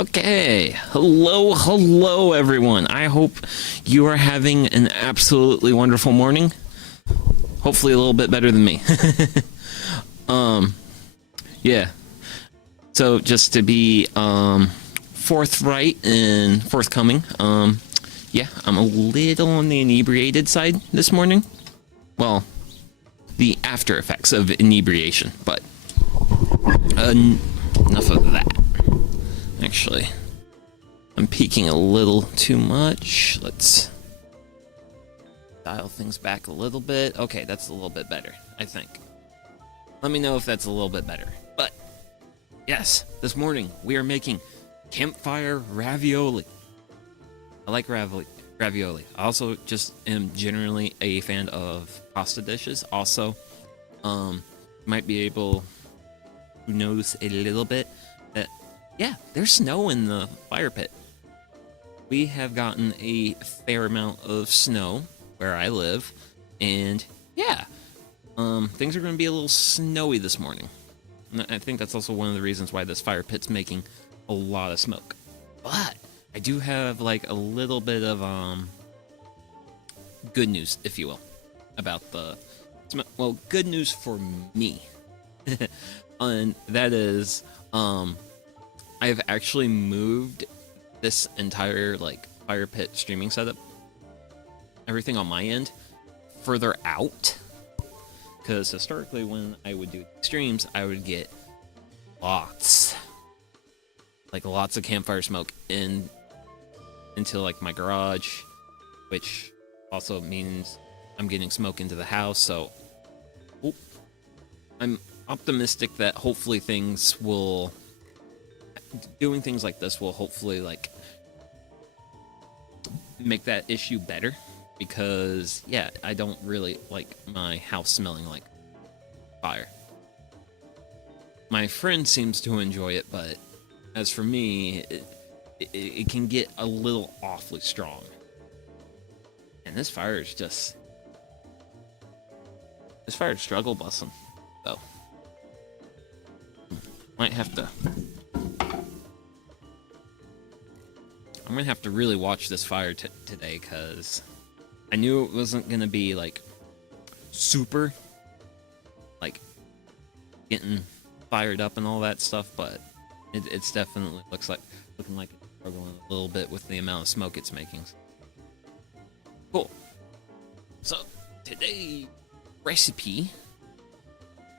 Okay, hello everyone. I hope you are having an absolutely wonderful morning. Hopefully a little bit better than me. Yeah. So just to be forthright and forthcoming, yeah, I'm a little on the inebriated side this morning. Well, the after effects of inebriation, but enough of that. Actually, I'm peaking a little too much. Let's dial things back a little bit. Okay, that's a little bit better, I think. Let me know if that's a little bit better. But, yes, this morning we are making campfire ravioli. I like ravioli. I also just am generally a fan of pasta dishes. Also, might be able to notice a little bit that, yeah, there's snow in the fire pit. We have gotten a fair amount of snow where I live, and yeah, things are going to be a little snowy this morning. And I think that's also one of the reasons why this fire pit's making a lot of smoke. But I do have like a little bit of good news, if you will, about the well, good news for me. And that is I've actually moved this entire like fire pit streaming setup, everything on my end, further out. Because historically when I would do streams, I would get lots of campfire smoke into like my garage, which also means I'm getting smoke into the house. So I'm optimistic that hopefully doing things like this will hopefully like make that issue better, because yeah, I don't really like my house smelling like fire. My friend seems to enjoy it, but as for me, it can get a little awfully strong. And this fire is struggle busting, so might have to. I'm gonna have to really watch this fire today, because I knew it wasn't gonna be like super like getting fired up and all that stuff, but it's definitely looking like it's struggling a little bit with the amount of smoke it's making. Cool. So today's recipe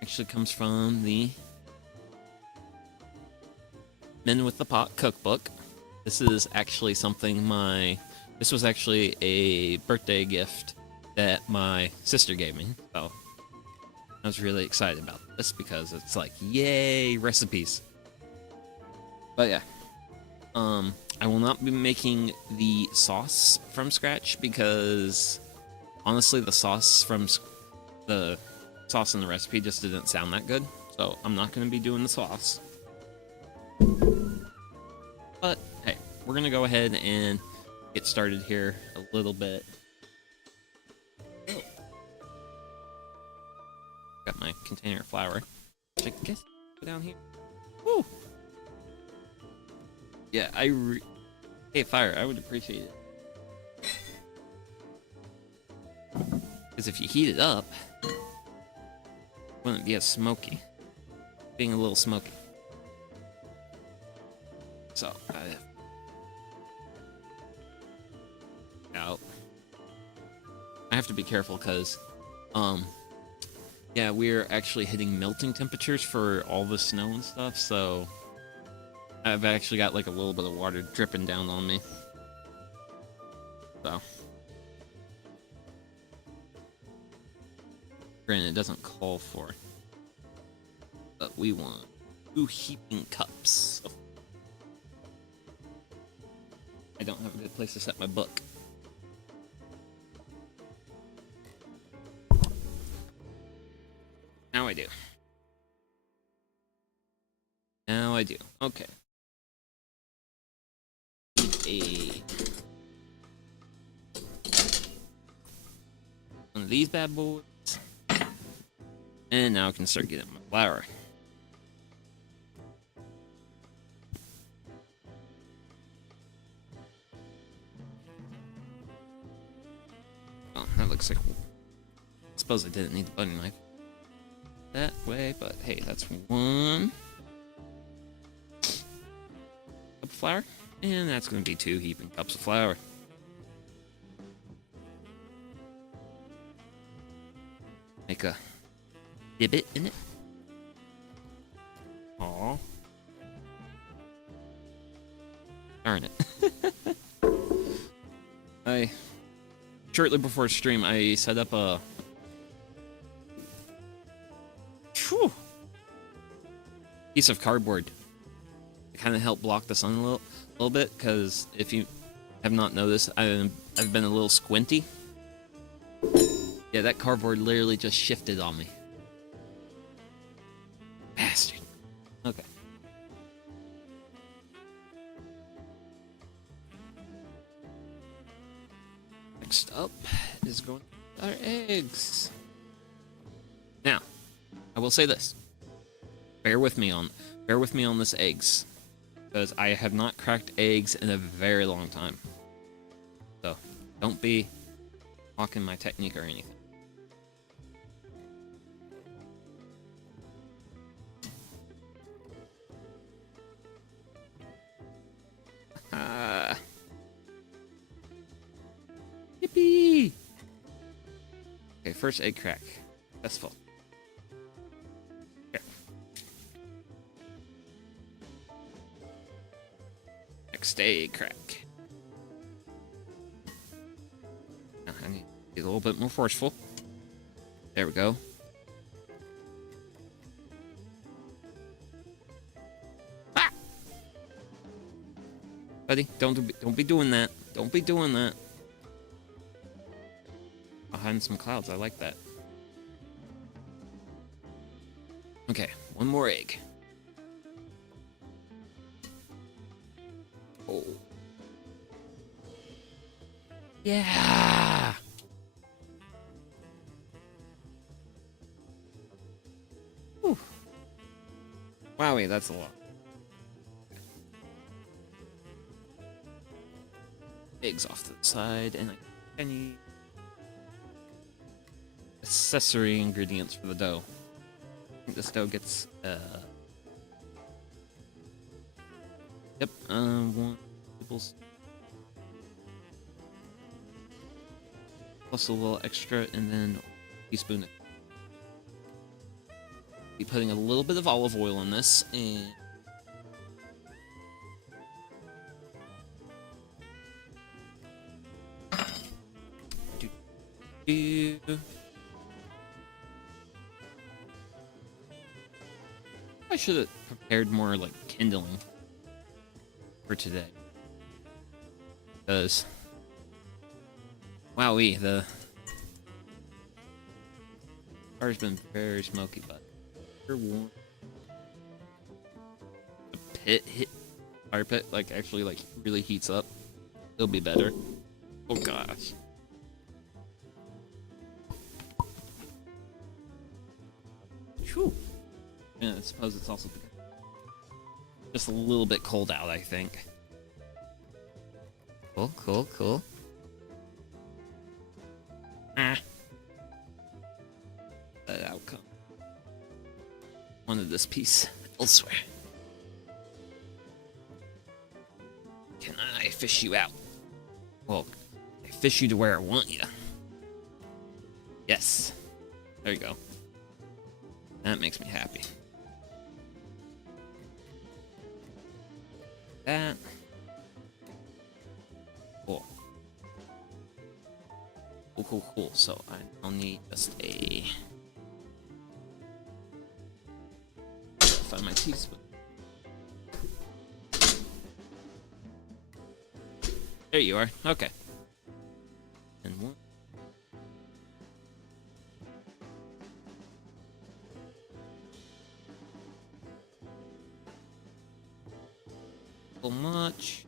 actually comes from the Men with the Pot cookbook. This is actually this was actually a birthday gift that my sister gave me, so I was really excited about this because it's like, yay, recipes. But yeah, I will not be making the sauce from scratch because honestly the sauce in the recipe just didn't sound that good, so I'm not going to be doing the sauce. But hey, we're going to go ahead and get started here a little bit. Got my container of flour, which I guess go down here. Woo! Yeah, hey, fire, I would appreciate it. Because if you heat it up, it wouldn't be as smoky. Being a little smoky. So, I have to be careful because, yeah, we're actually hitting melting temperatures for all the snow and stuff, so I've actually got like a little bit of water dripping down on me. So, granted, it doesn't call for it, but we want 2 heaping cups. I don't have a good place to set my book. Now I do. Now I do. Okay. One of these bad boys. And now I can start getting my flour. suppose I didn't need the butter knife that way, but hey, that's 1 cup of flour, and that's going to be 2 heaping cups of flour. Make a divot in it. Aww. Darn it. Shortly before stream, I set up a piece of cardboard to kind of help block the sun a little bit, because if you have not noticed, I've been a little squinty. Yeah, that cardboard literally just shifted on me. Bastard. Okay. Next up is going to our eggs. Now, I will say this. Bear with me on this eggs, because I have not cracked eggs in a very long time. So, don't be mocking my technique or anything. Yippee! Okay, first egg crack. Successful. Here. Next egg crack. Now I need to be a little bit more forceful. There we go. Ah! Buddy, don't be doing that. Don't be doing that. Behind some clouds, I like that. Okay, 1 more egg. Oh. Yeah! Whew. Wowie, that's a lot. Eggs off to the side, and any accessory ingredients for the dough. I think this dough gets, yep, 1 tablespoon. Plus a little extra, and then a teaspoon. Be putting a little bit of olive oil in this, and I should have prepared more, like, kindling for today. Because, wowee, the fire's been very smoky, but you're warm. The fire pit, like, actually, like, really heats up. It'll be better. Oh gosh. Whew. And I suppose it's also just a little bit cold out, I think. Cool, cool, cool. Ah. That outcome. Wanted this piece elsewhere. Can I fish you out? Well, I fish you to where I want you. Yes. There you go. That makes me happy. That. Cool. Cool, cool, cool. So I'll need just a... Find my teaspoon. There you are. Okay. And 1. Much.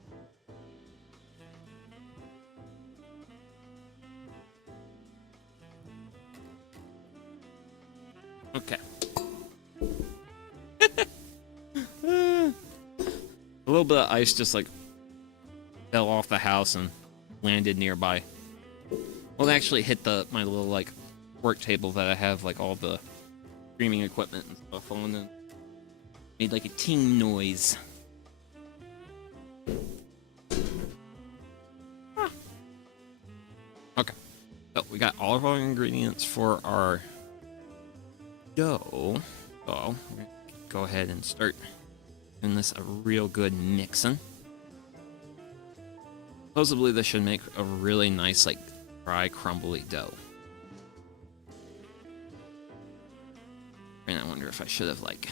Okay. A little bit of ice just like fell off the house and landed nearby. Well, it actually hit my little like work table that I have like all the streaming equipment and stuff on, and made like a ting noise. Okay, so we got all of our ingredients for our dough. So we're gonna go ahead and start doing this a real good mixing. Supposedly this should make a really nice, like, dry, crumbly dough. And I wonder if I should have, like,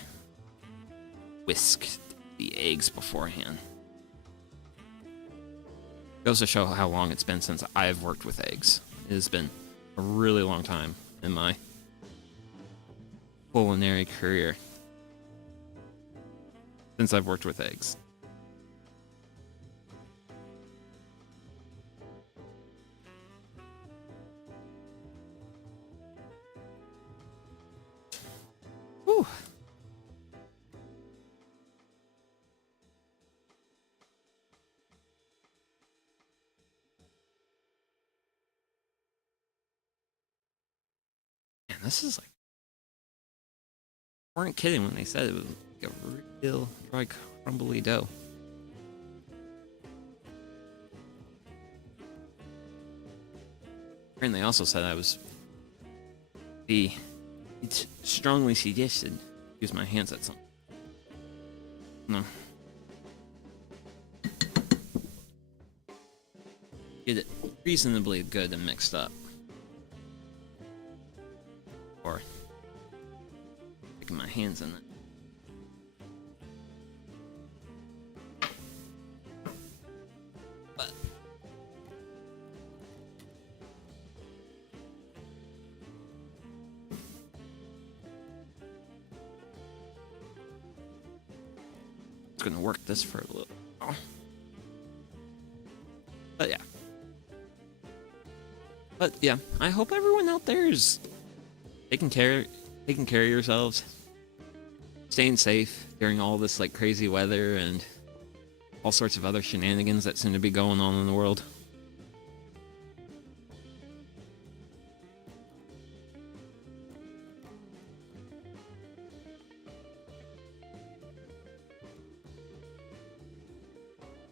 whisked the eggs beforehand. Goes to show how long it's been since I've worked with eggs. It has been a really long time in my culinary career since I've worked with eggs. Whew. Man, this is like, weren't kidding when they said it was like a real dry, crumbly dough. And they also said I was it's strongly suggested use my hands at something. No. Get it reasonably good and mixed up. Or sticking my hands in it. But it's gonna work this for a little. Oh. But yeah. But yeah, I hope everyone out there is taking care of yourselves, staying safe during all this like crazy weather and all sorts of other shenanigans that seem to be going on in the world.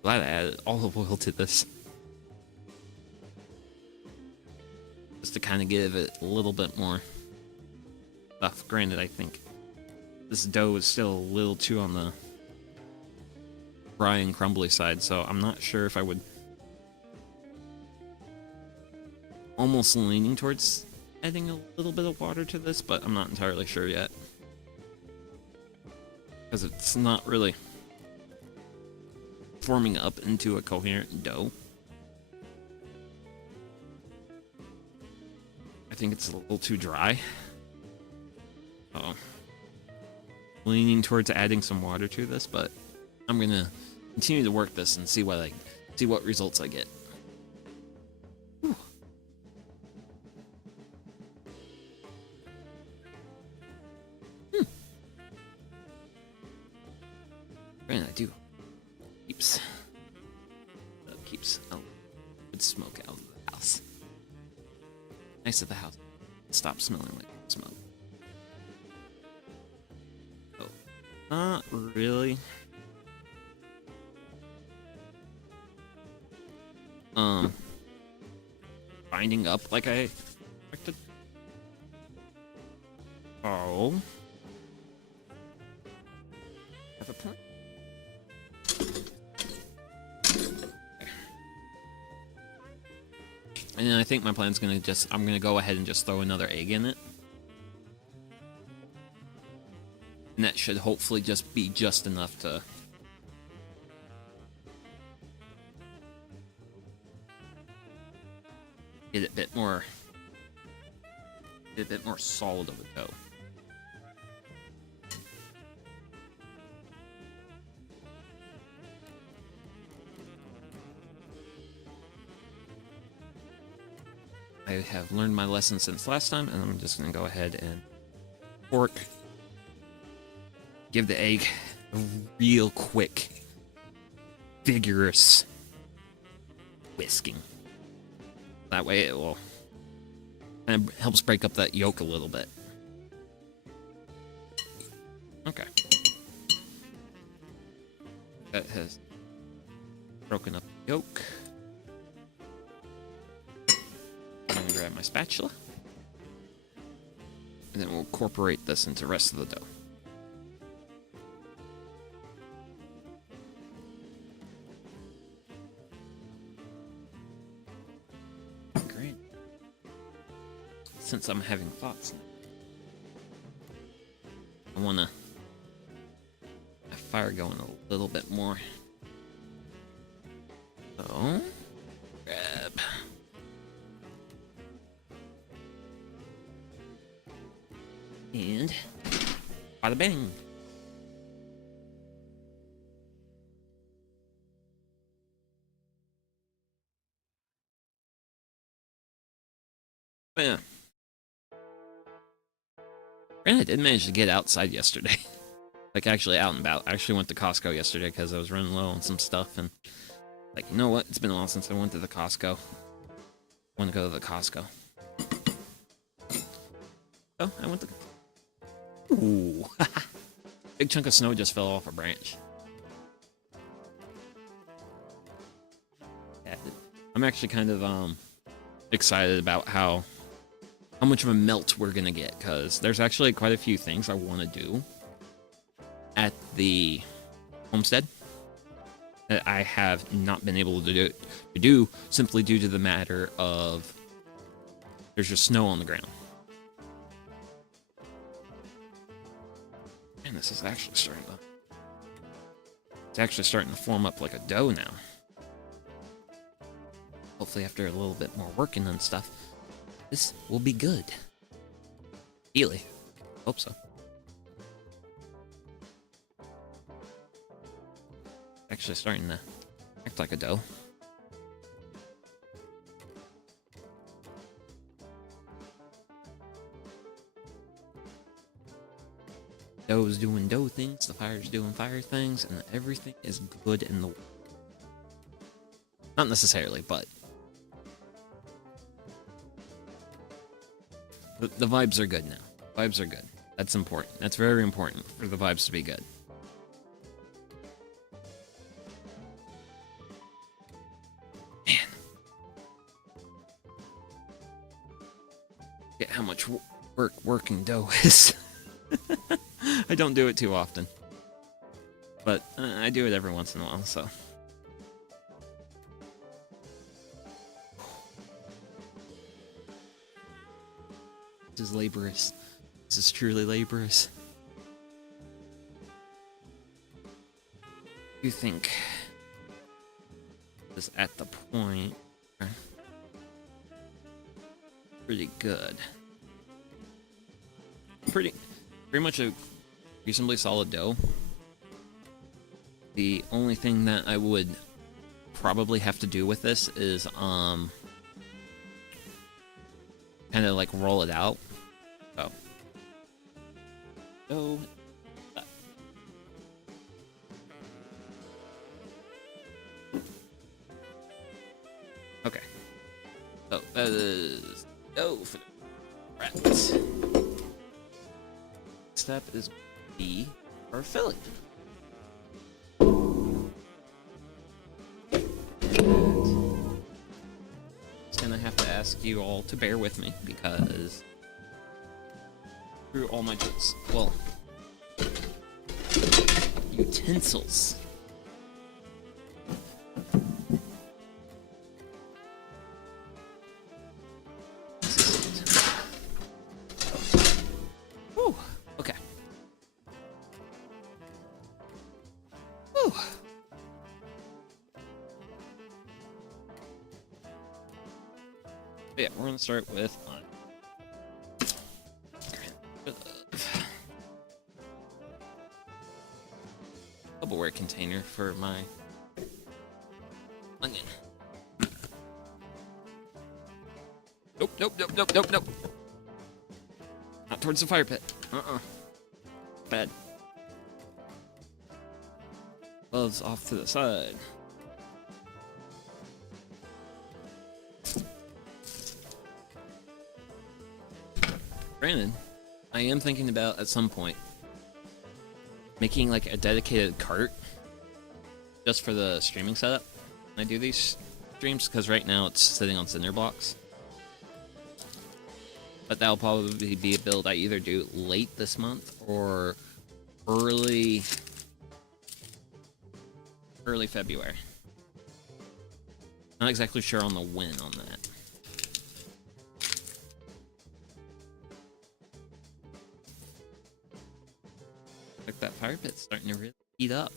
Glad I added olive oil to this. Just to kind of give it a little bit more stuff. Granted, I think this dough is still a little too on the dry and crumbly side, so I'm not sure if I would. Almost leaning towards adding a little bit of water to this, but I'm not entirely sure yet. Because it's not really forming up into a coherent dough. I think it's a little too dry. Oh, leaning towards adding some water to this, but I'm gonna continue to work this and see what results I get. Whew. And I do keeps good smoke out of the house. Nice of the house. Stop smelling like smoke. Oh, not really. Binding up like I expected. Oh. Have a plan? And then I think my plan's gonna I'm gonna go ahead and just throw another egg in it. And that should hopefully just be just enough to get a bit more solid of a dough. I have learned my lesson since last time, and I'm just going to go ahead and fork. Give the egg a real quick, vigorous whisking. That way it will kind of helps break up that yolk a little bit. Okay. That has broken up the yolk. I'm gonna grab my spatula. And then we'll incorporate this into the rest of the dough. Great. Since I'm having thoughts, I want to have fire going a little bit more. So, grab. And bada bang. But yeah. And I did manage to get outside yesterday. Like, actually out and about. I actually went to Costco yesterday because I was running low on some stuff. And, like, you know what? It's been a while since I went to the Costco. I want to go to the Costco. Oh, I went to... Ooh. Big chunk of snow just fell off a branch. Yeah, I'm actually kind of excited about how much of a melt we're gonna get, because there's actually quite a few things I want to do at the homestead that I have not been able to do simply due to the matter of there's just snow on the ground. And this is actually starting to form up like a dough now. Hopefully after a little bit more working and stuff, this will be good. Really. Hope so. Actually starting to act like a dough. Dough's doing dough things, the fire's doing fire things, and everything is good in the world. Not necessarily, but the vibes are good now. Vibes are good. That's important. That's very important for the vibes to be good. Man. Get how much work working dough is. I don't do it too often. But I do it every once in a while, so. This is laborious. This is truly laborious. You think this at the point pretty good. Pretty much a reasonably solid dough. The only thing that I would probably have to do with this is kind of like roll it out. So dough. Okay. So that is dough for the rats. Step is B or filling. Just gonna have to ask you all to bear with me because through all my utensils. Whew. Okay. Whew. Yeah, we're gonna start with Tupperware container for my onion. Nope, nope, nope, nope, nope, nope. Not towards the fire pit. Bad. Gloves off to the side. Granted, I am thinking about, at some point, making like a dedicated cart just for the streaming setup when I do these streams, because right now it's sitting on cinder blocks. But that'll probably be a build I either do late this month or early February. Not exactly sure on the when on that. Like that fire pit's starting to really heat up.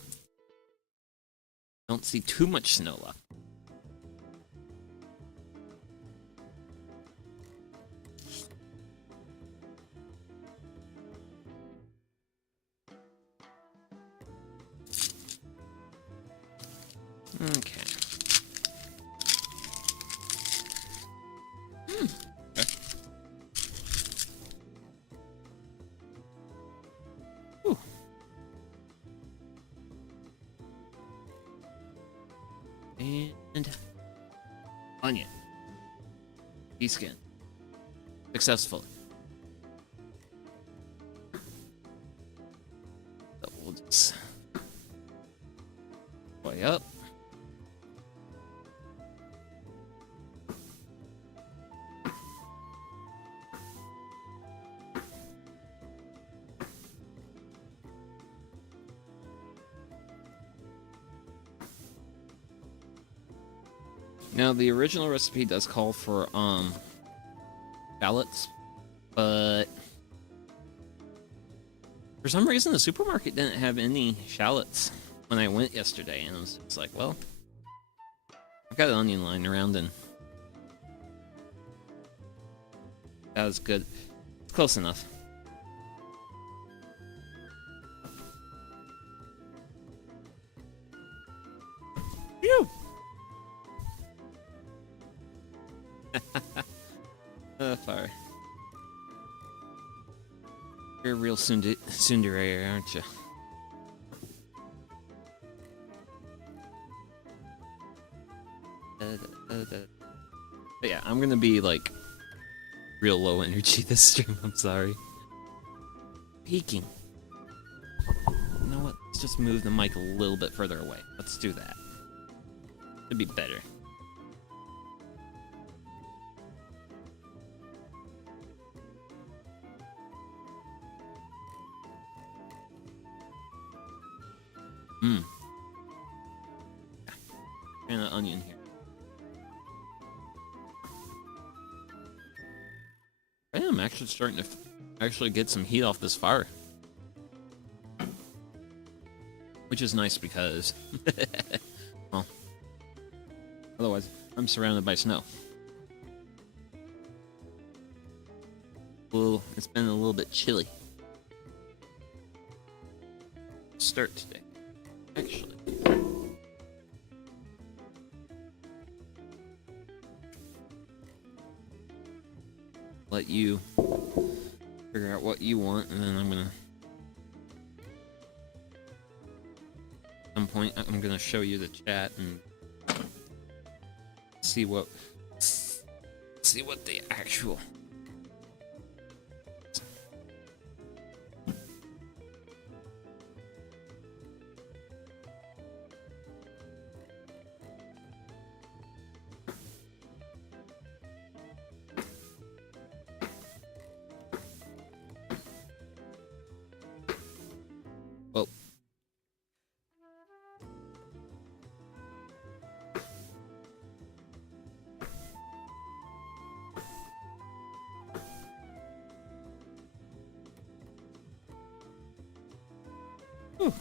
Don't see too much snow left. Okay. Okay. Whew. And onion. Deskin. Successful. So we'll just way up. Now, the original recipe does call for, shallots, but for some reason the supermarket didn't have any shallots when I went yesterday, and I was just like, well, I've got an onion lying around, and that was good. It's close enough. Phew! Fire. You're a real tsundere, aren't you? But yeah, I'm gonna be like real low energy this stream, I'm sorry. Peaking. You know what? Let's just move the mic a little bit further away. Let's do that. It'd be better. Mmm. And an onion here. I am actually starting to actually get some heat off this fire. Which is nice because, well, otherwise I'm surrounded by snow. It's been a little bit chilly. Start today. Actually, let you figure out what you want, and then I'm gonna, at some point, I'm gonna show you the chat and see what the actual. Well, whew.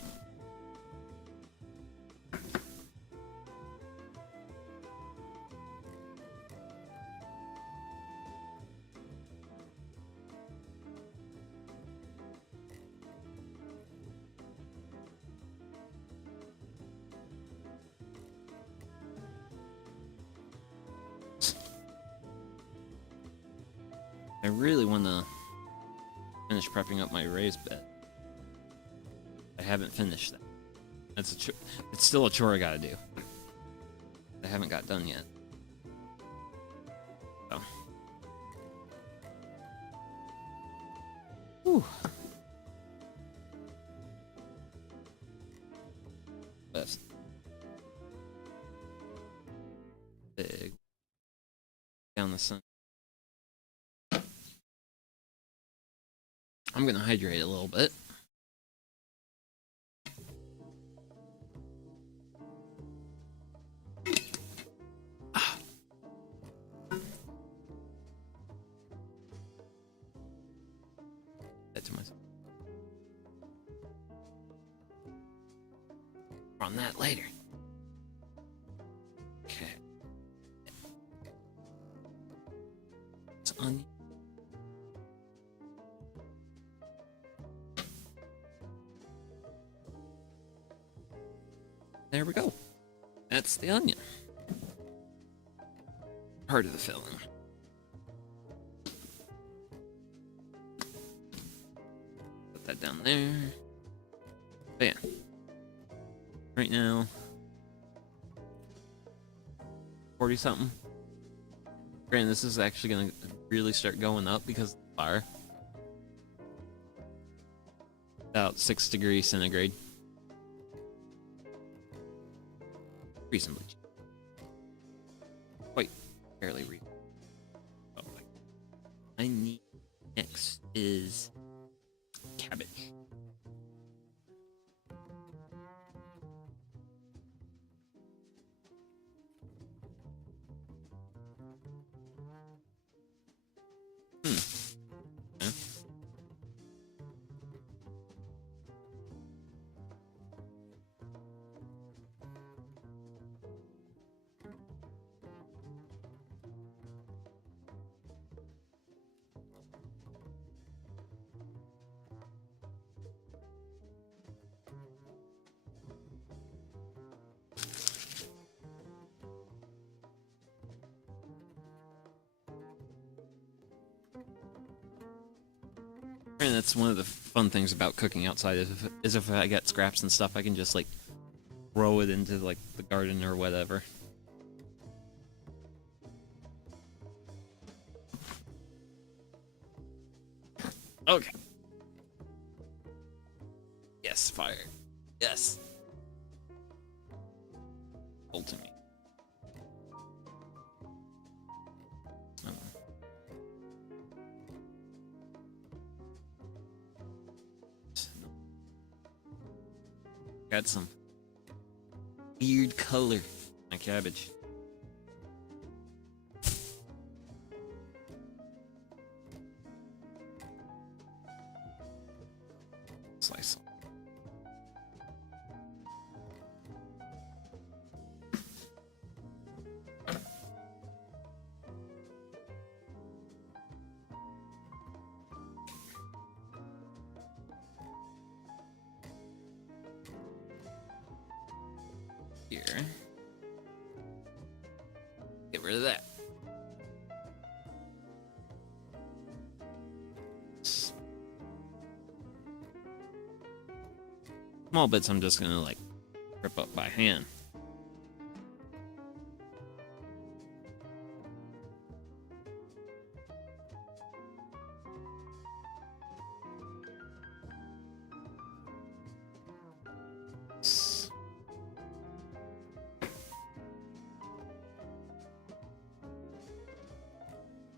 I really want to finish prepping up my raised bed. I haven't finished that. It's still a chore I gotta do. I haven't got done yet. So. Whew. That's big. Down the sun. I'm gonna hydrate a little bit. That to myself. On that later. Okay. It's onion. There we go. That's the onion. Part of the filling. Put that down there. But yeah. Right now, 40 something. Granted, this is actually gonna really start going up because of the fire. About 6 degrees centigrade. Reasonably cheap. Quite fairly reasonable. Oh, I need next is cabbage. Yeah. And that's one of the fun things about cooking outside is if I get scraps and stuff, I can just like throw it into like the garden or whatever. Okay. Yes, fire. Yes. Hold to me. Got some weird color in my cabbage. Slice. Here. Get rid of that. Small bits I'm just gonna like rip up by hand.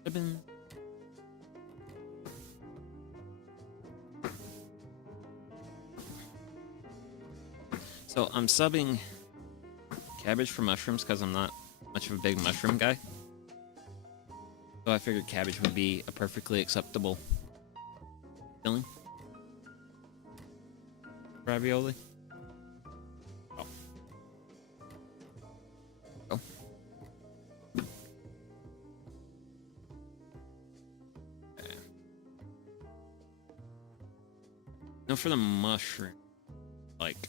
Ribbon. So I'm subbing cabbage for mushrooms because I'm not much of a big mushroom guy. So I figured cabbage would be a perfectly acceptable filling. Ravioli. Oh. Oh. Okay. Now for the mushroom, like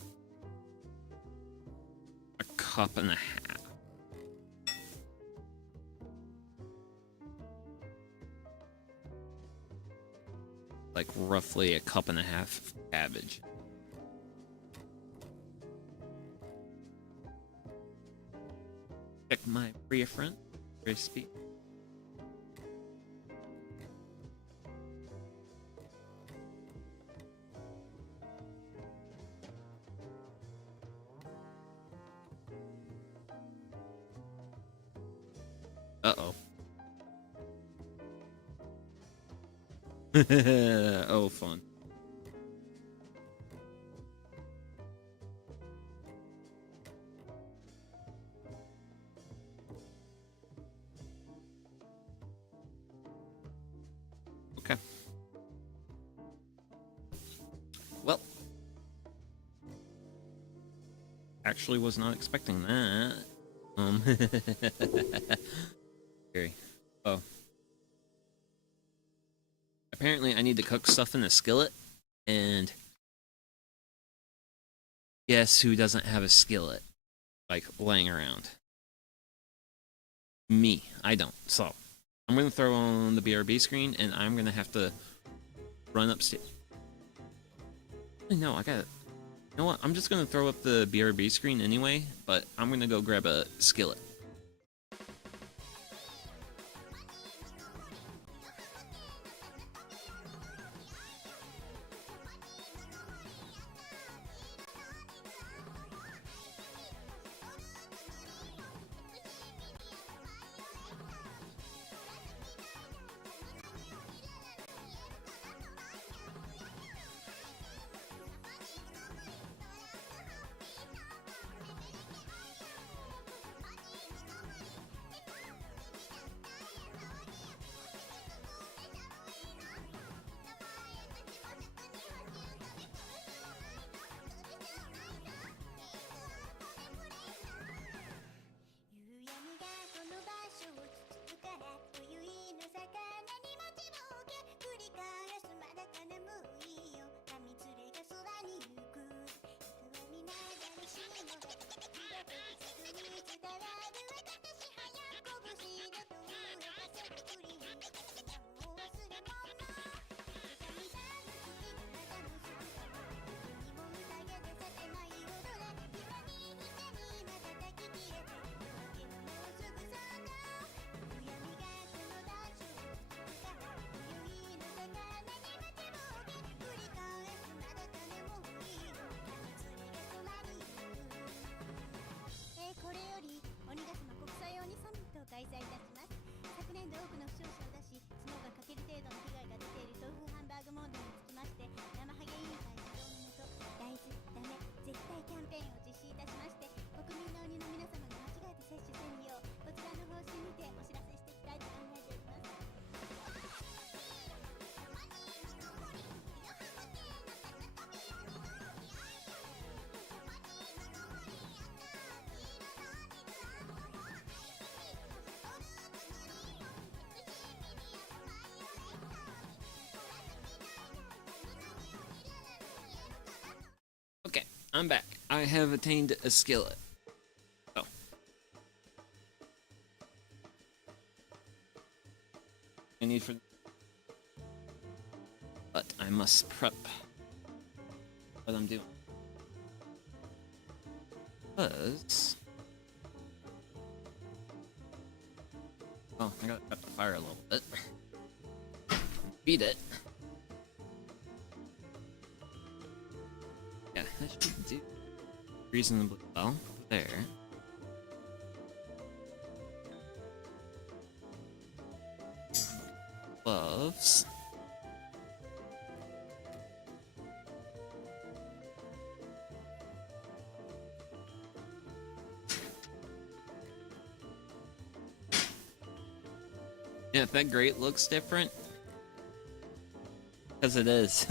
a cup and a half. Like roughly a cup and a half of cabbage. Check my rear front Uh-oh. Oh, fun. Okay. Well, actually was not expecting that. Scary. Oh. Apparently I need to cook stuff in the skillet, and guess who doesn't have a skillet, like, laying around? Me. I don't. So, I'm gonna throw on the BRB screen, and I'm gonna have to run upstairs. No, I got it. You know what? I'm just gonna throw up the BRB screen anyway, but I'm gonna go grab a skillet. Okay, I'm back. I have attained a skillet. Oh. I need for... But I must prep what I'm doing. Because... Oh, I gotta prep the fire a little bit. Beat it. Yeah, that should do reasonably well. There. Gloves. Yeah, if that grate looks different, because it is.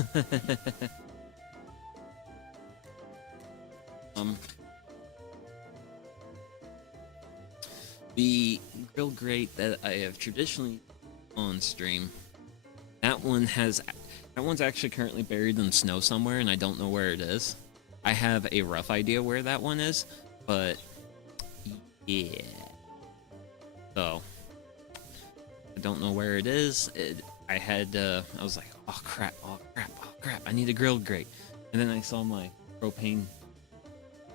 The grill grate that I have traditionally on stream, that one's actually currently buried in snow somewhere, and I don't know where it is. I have a rough idea where that one is, but yeah. So I don't know where it is. I was like, oh crap, I need a grill grate. And then I saw my propane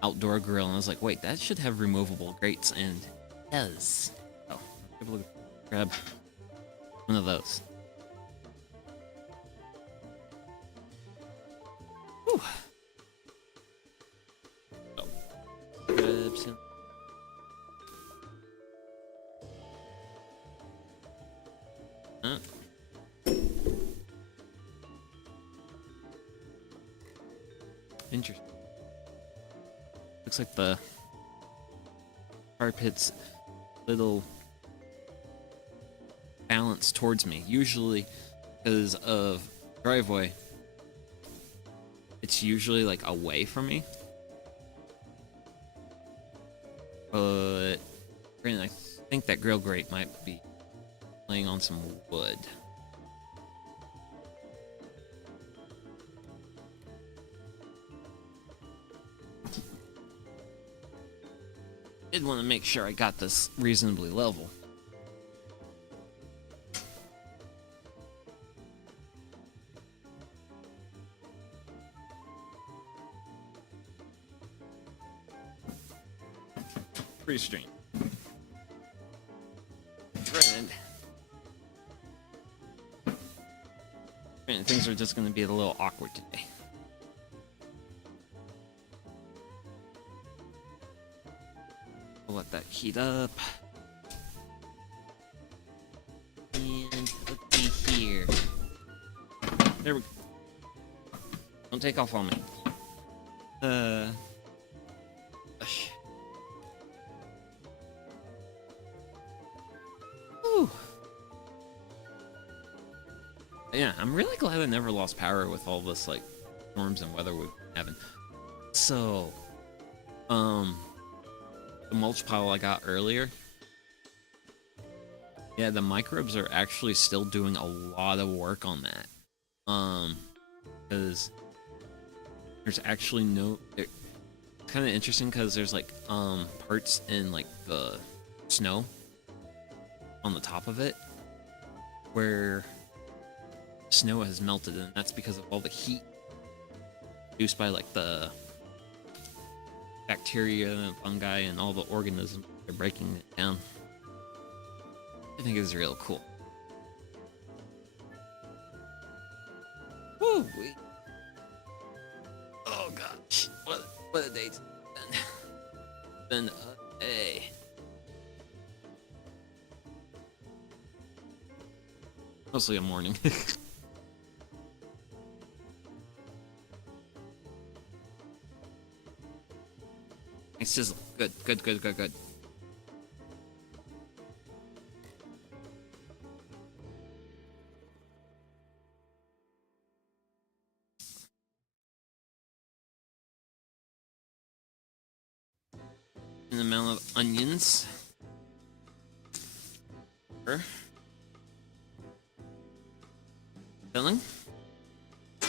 outdoor grill, and I was like, wait, that should have removable grates, and it does. Oh, I'm able to grab one of those. Whew. Oh, grab some. interesting. Looks like the carpet's little balance towards me. Usually, because of driveway, it's usually like away from me. But I think that grill grate might be laying on some wood. Did want to make sure I got this reasonably level. Pretty strange. Granted, things are just going to be a little awkward today. We'll let that heat up. And let's see here. There we go. Don't take off on me. Gosh. Whew. Yeah, I'm really glad I never lost power with all this, like, storms and weather we've been having. So, the mulch pile I got earlier, yeah, the microbes are actually still doing a lot of work on that. Because there's actually no... It's kind of interesting because there's, like, parts in, like, the snow on the top of it where snow has melted, and that's because of all the heat produced by, like, the bacteria and fungi and all the organisms. They're breaking it down. I think it's real cool. Woo! Oh gosh, what a day it's been a day. Mostly a morning. It's just good. An amount of onions. Filling. So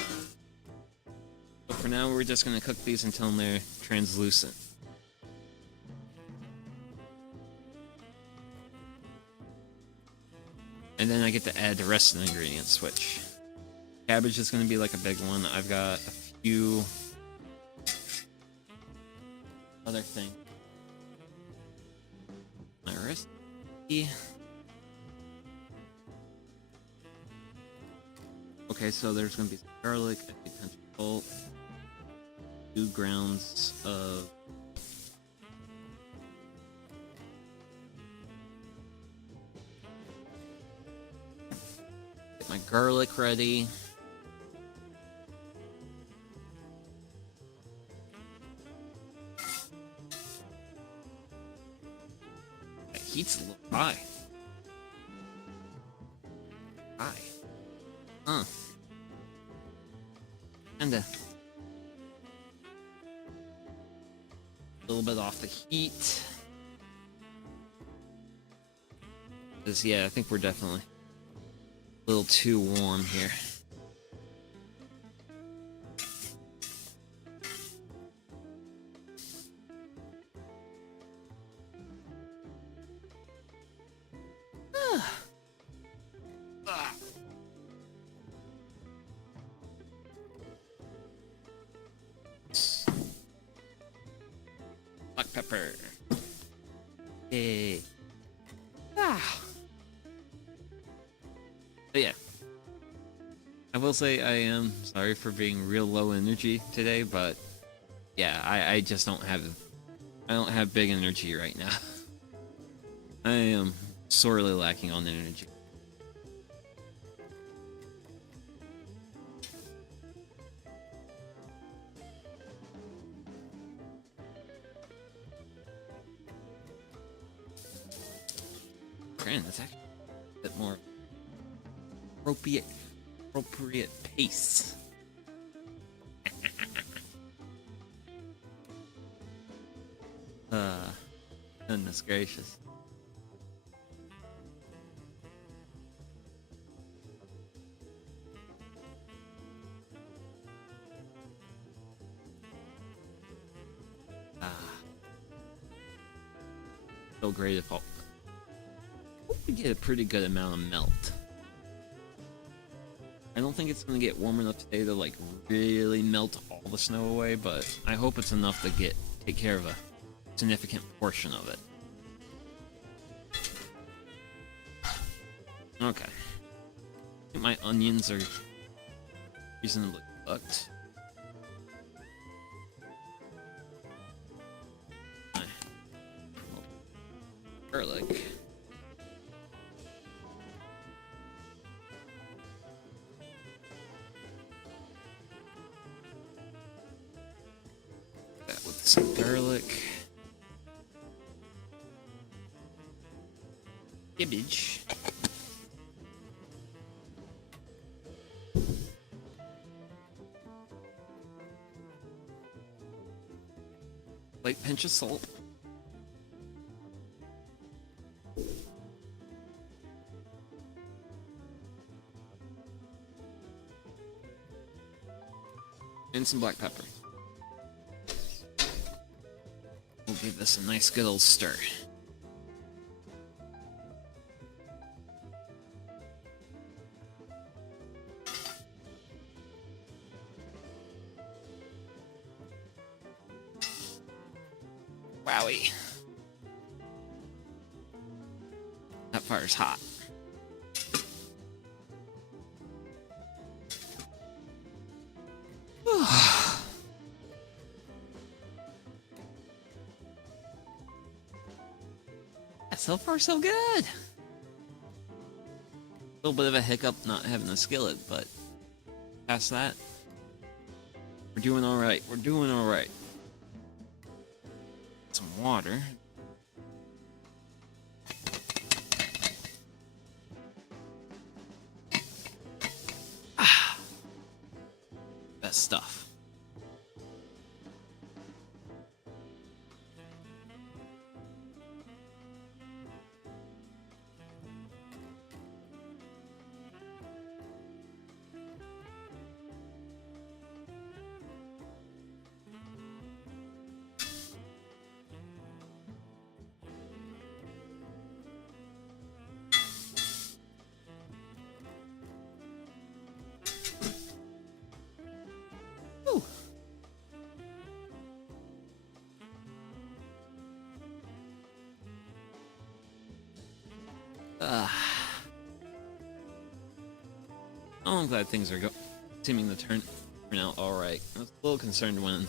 for now, we're just gonna cook these until they're translucent. And then I get to add the rest of the ingredients, which cabbage is going to be like a big one. I've got a few other things. My recipe. Okay, so there's going to be some garlic, a pinch of salt, 2 grounds of my garlic ready. That heat's a little high. Kinda a little bit off the heat. Because yeah, I think we're definitely a little too warm here. Black pepper. Hey. But yeah, I will say I am sorry for being real low energy today, but yeah, I just don't have big energy right now. I am sorely lacking on energy. grand. That's actually a bit more appropriate pace. Goodness gracious. So great if all. We get a pretty good amount of melt. I don't think it's gonna get warm enough today to like really melt all the snow away, but I hope it's enough to take care of a significant portion of it. Okay. I think my onions are reasonably cooked. Garlic. That with some garlic. Cabbage. Light pinch of salt. And some black pepper. We'll give this a nice good old stir. Wowie. That fire's hot. So far, so good. A little bit of a hiccup not having a skillet, but past that, we're doing all right. We're doing all right. Some water. Best stuff. Oh, I'm glad things are seeming to turn out alright. I was a little concerned when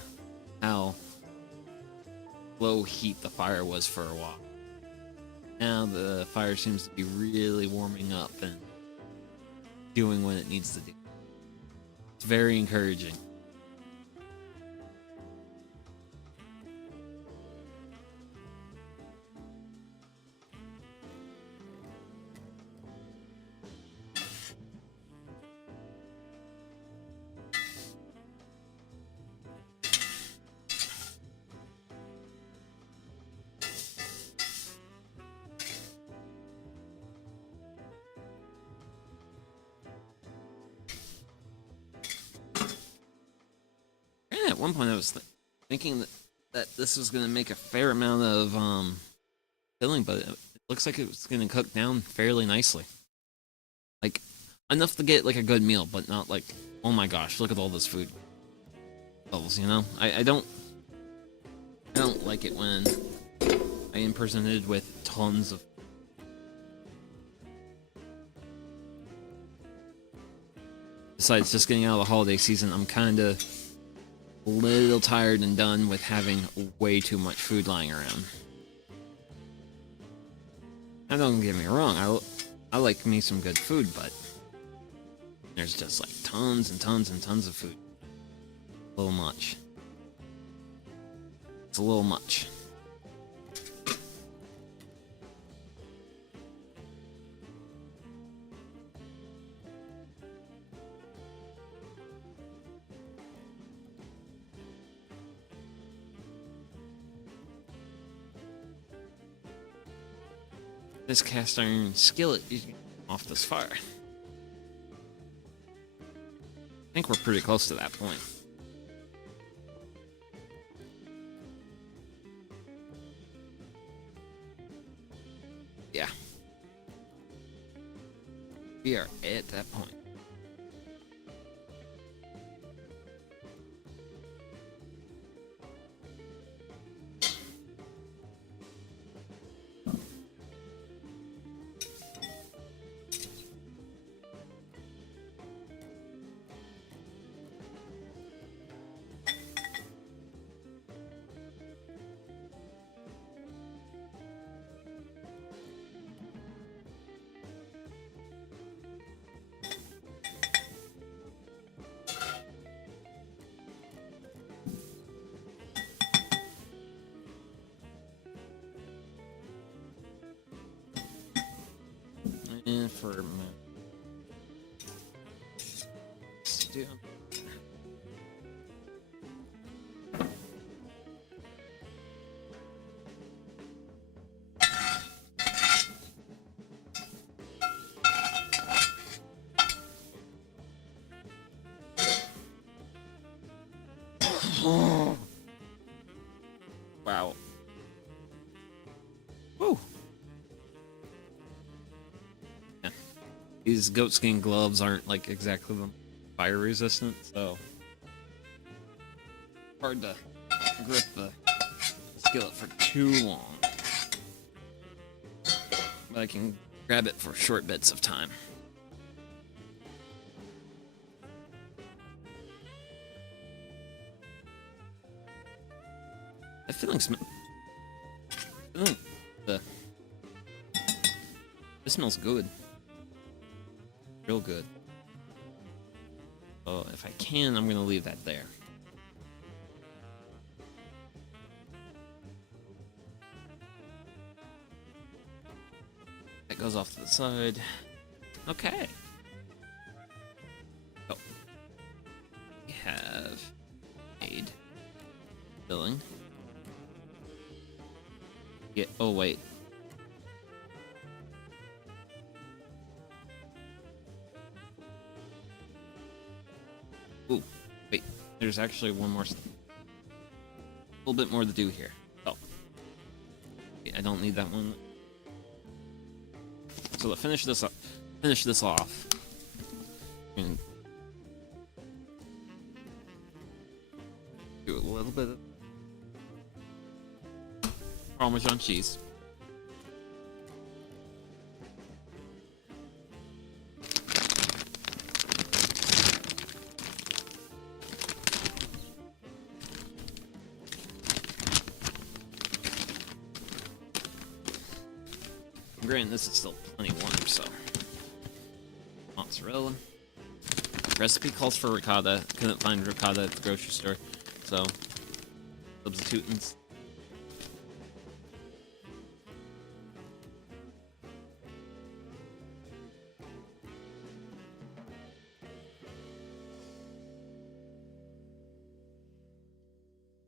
how low heat the fire was for a while. Now the fire seems to be really warming up and doing what it needs to do. It's very encouraging. At one point I was thinking that this was going to make a fair amount of filling, but it looks like it was going to cook down fairly nicely. Like, enough to get like a good meal, but not like, oh my gosh, look at all this food levels, you know? I don't like it when I am presented with tons of. Besides just getting out of the holiday season, I'm kind of a little tired and done with having way too much food lying around. Now don't get me wrong, I like me some good food, but there's just like tons and tons and tons of food. A little much. It's a little much. this cast iron skillet is off this fire. I think we're pretty close to that point. Yeah. We are at that point. And for my stew. Wow. Woo. Yeah. These goatskin gloves aren't like exactly fire resistant, so hard to grip the skillet for too long. But I can grab it for short bits of time. That feeling this smells good. Real good. Oh, if I can, I'm gonna leave that there. That goes off to the side. Okay. Oh. We have made filling. Yeah, oh wait. Ooh, wait. There's actually one more. A little bit more to do here. Oh. Yeah, I don't need that one. So to finish this off. And do a little bit of Parmesan cheese. Granted, this is still plenty warm, so mozzarella. Recipe calls for ricotta. Couldn't find ricotta at the grocery store, so substituting.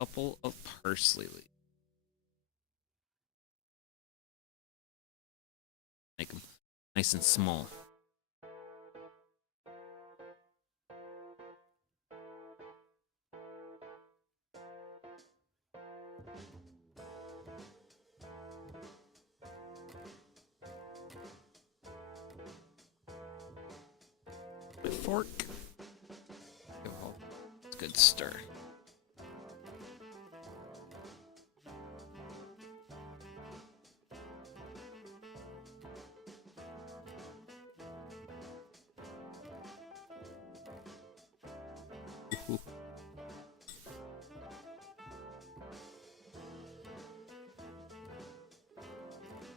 Couple of parsley leaves. Make them nice and small. With fork. It's a good stir.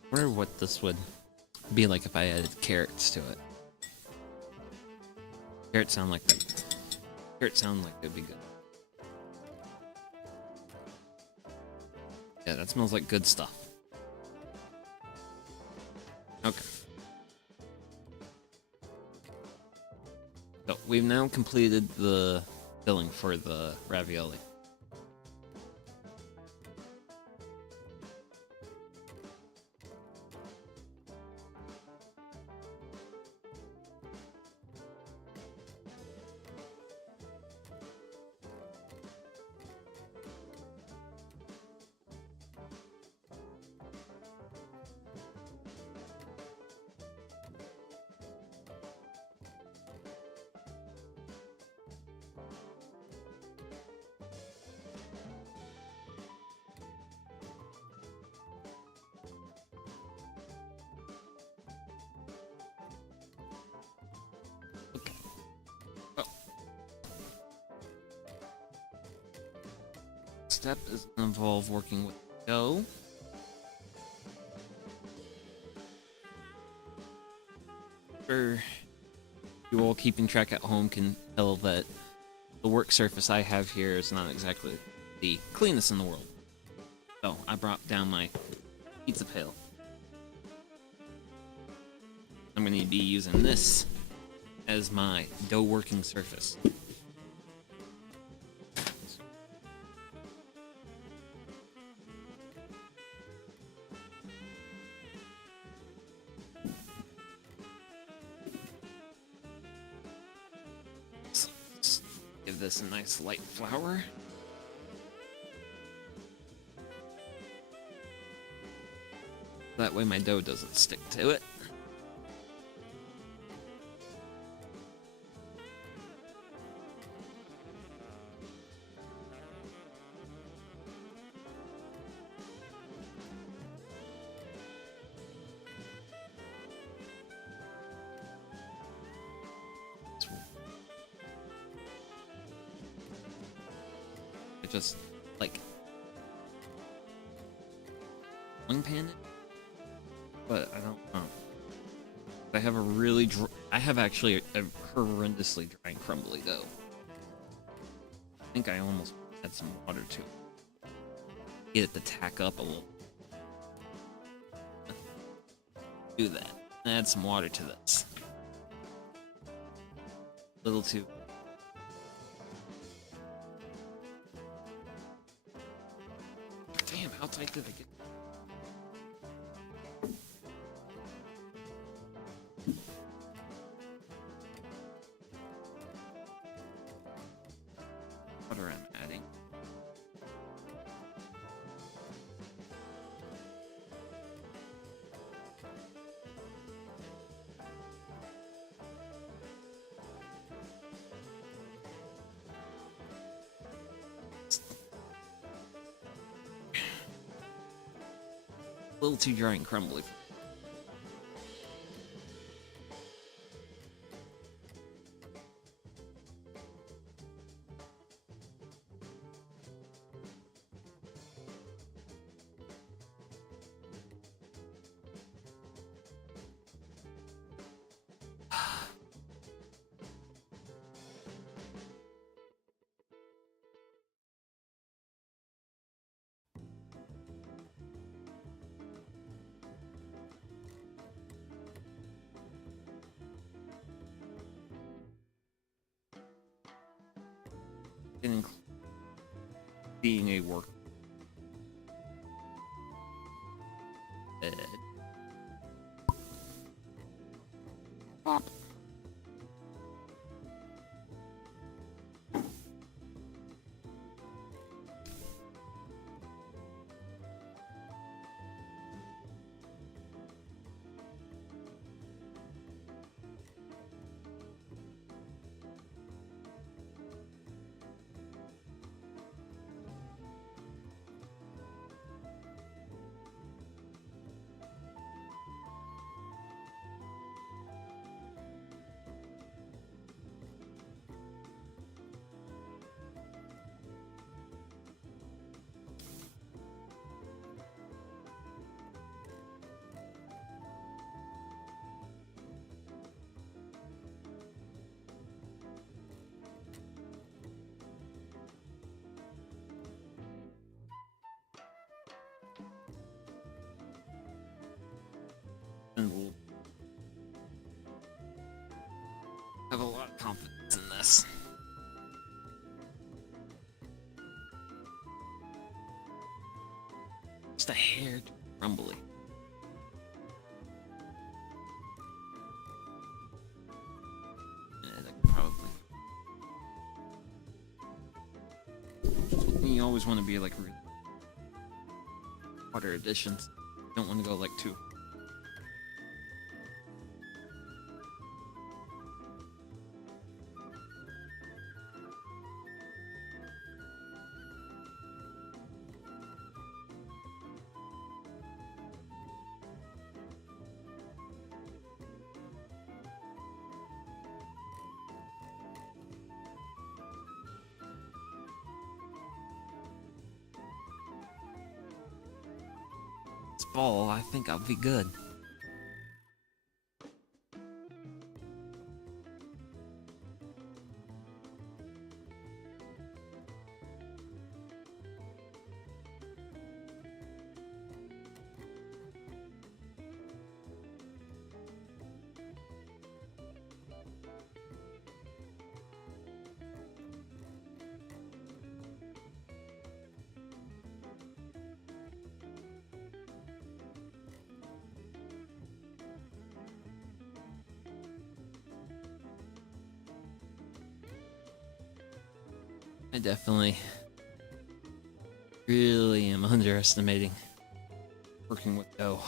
I wonder what this would be like if I added carrots to it. Carrots sound like that. Carrots sound like they'd be good. Yeah, that smells like good stuff. Okay. So we've now completed the filling for the ravioli. step is going to involve working with dough. For you all keeping track at home can tell that the work surface I have here is not exactly the cleanest in the world. So I brought down my pizza pail. I'm going to be using this as my dough working surface. Let's give this a nice light flour. That way my dough doesn't stick to it. I just like one pan it, but I don't know. I have a really I have actually a horrendously dry and crumbly dough. I think I almost add some water to it. Get it to tack up a little. Do that. Add some water to this. A little too. Damn, how tight did I get? Water I'm adding. A little too dry and crumbly. Being a work bed. Pop. And we'll have a lot of confidence in this. Just a hair crumbly. Yeah, that could probably. You always want to be like water additions. You don't want to go like too. fall, I think I'll be good. I definitely really am underestimating working with dough.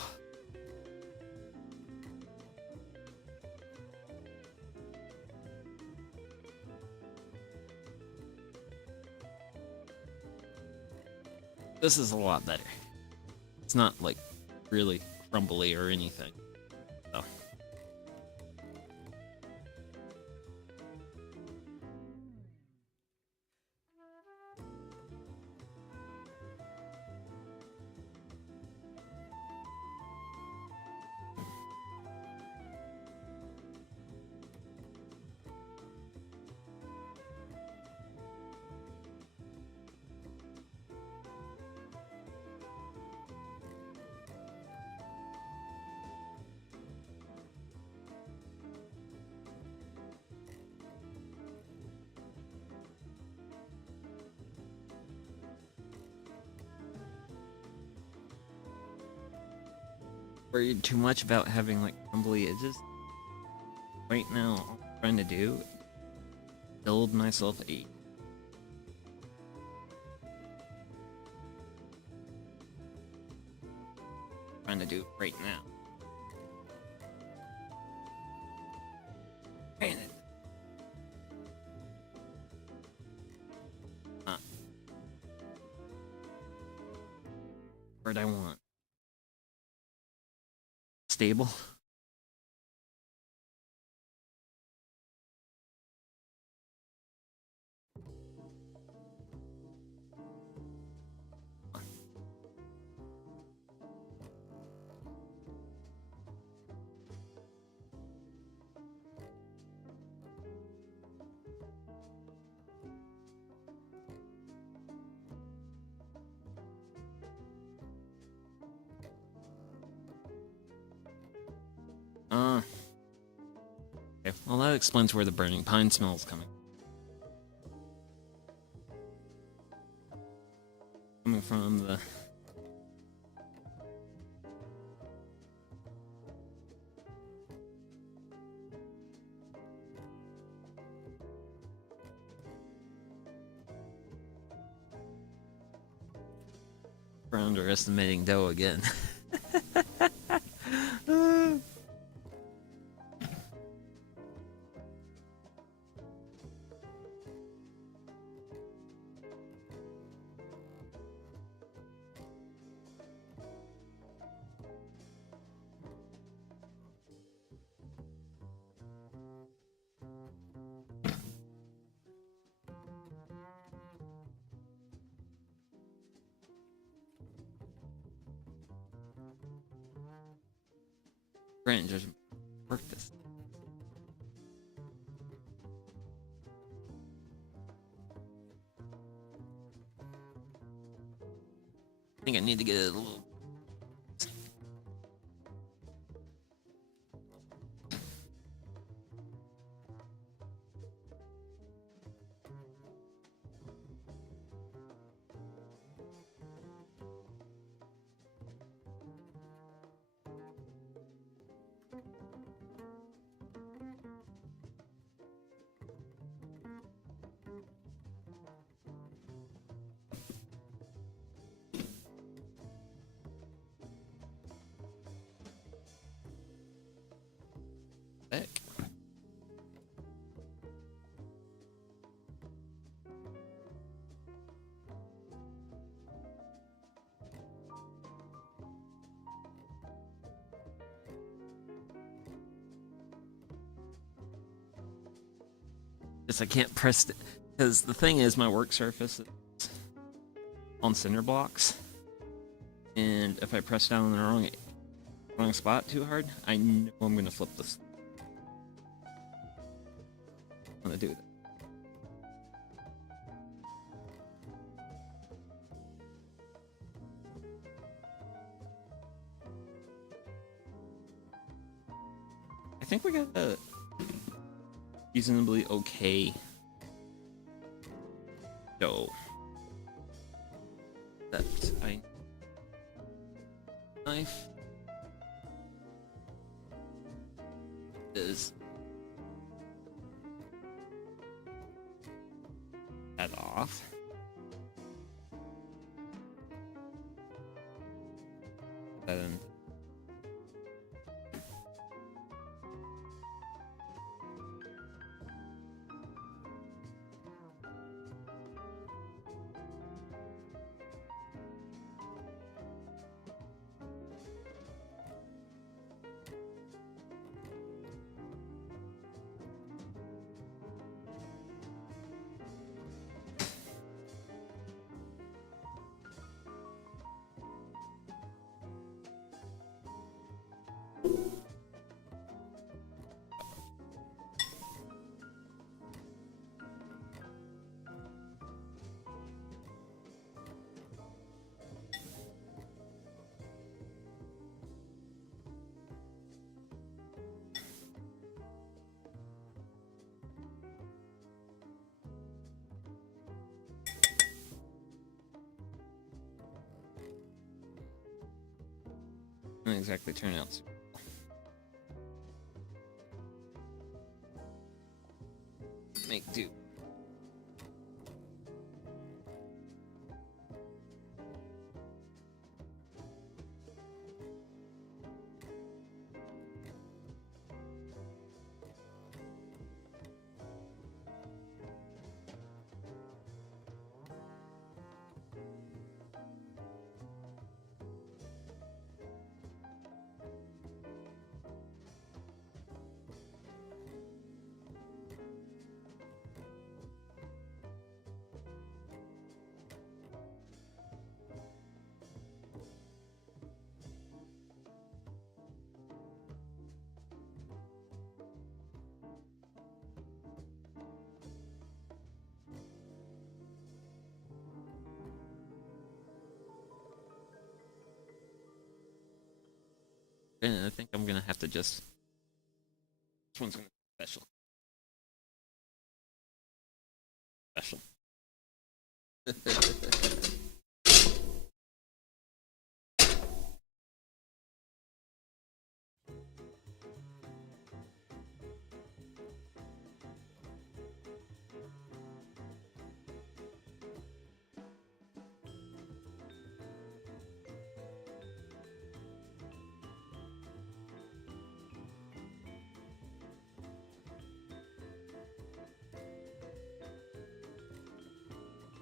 This is a lot better. It's not like really crumbly or anything. So. Worried too much about having like crumbly edges. Right now, all I'm trying to do is build myself a trying to do it right now. Granted, word I want. Stable. Okay. Well, that explains where the burning pine smell is coming. Coming from the we're underestimating dough again. Grant just work this. I think I need to get it a little. Thick. Just I can't press it because the thing is my work surface is on cinder blocks And if I press down in the wrong spot too hard, I know I'm gonna flip this. I'm gonna do that. I think we got a reasonably okay dough. That I knife is that off. And didn't exactly turn out super well. Make do. And I think I'm gonna have to just. This one's gonna be special. Special.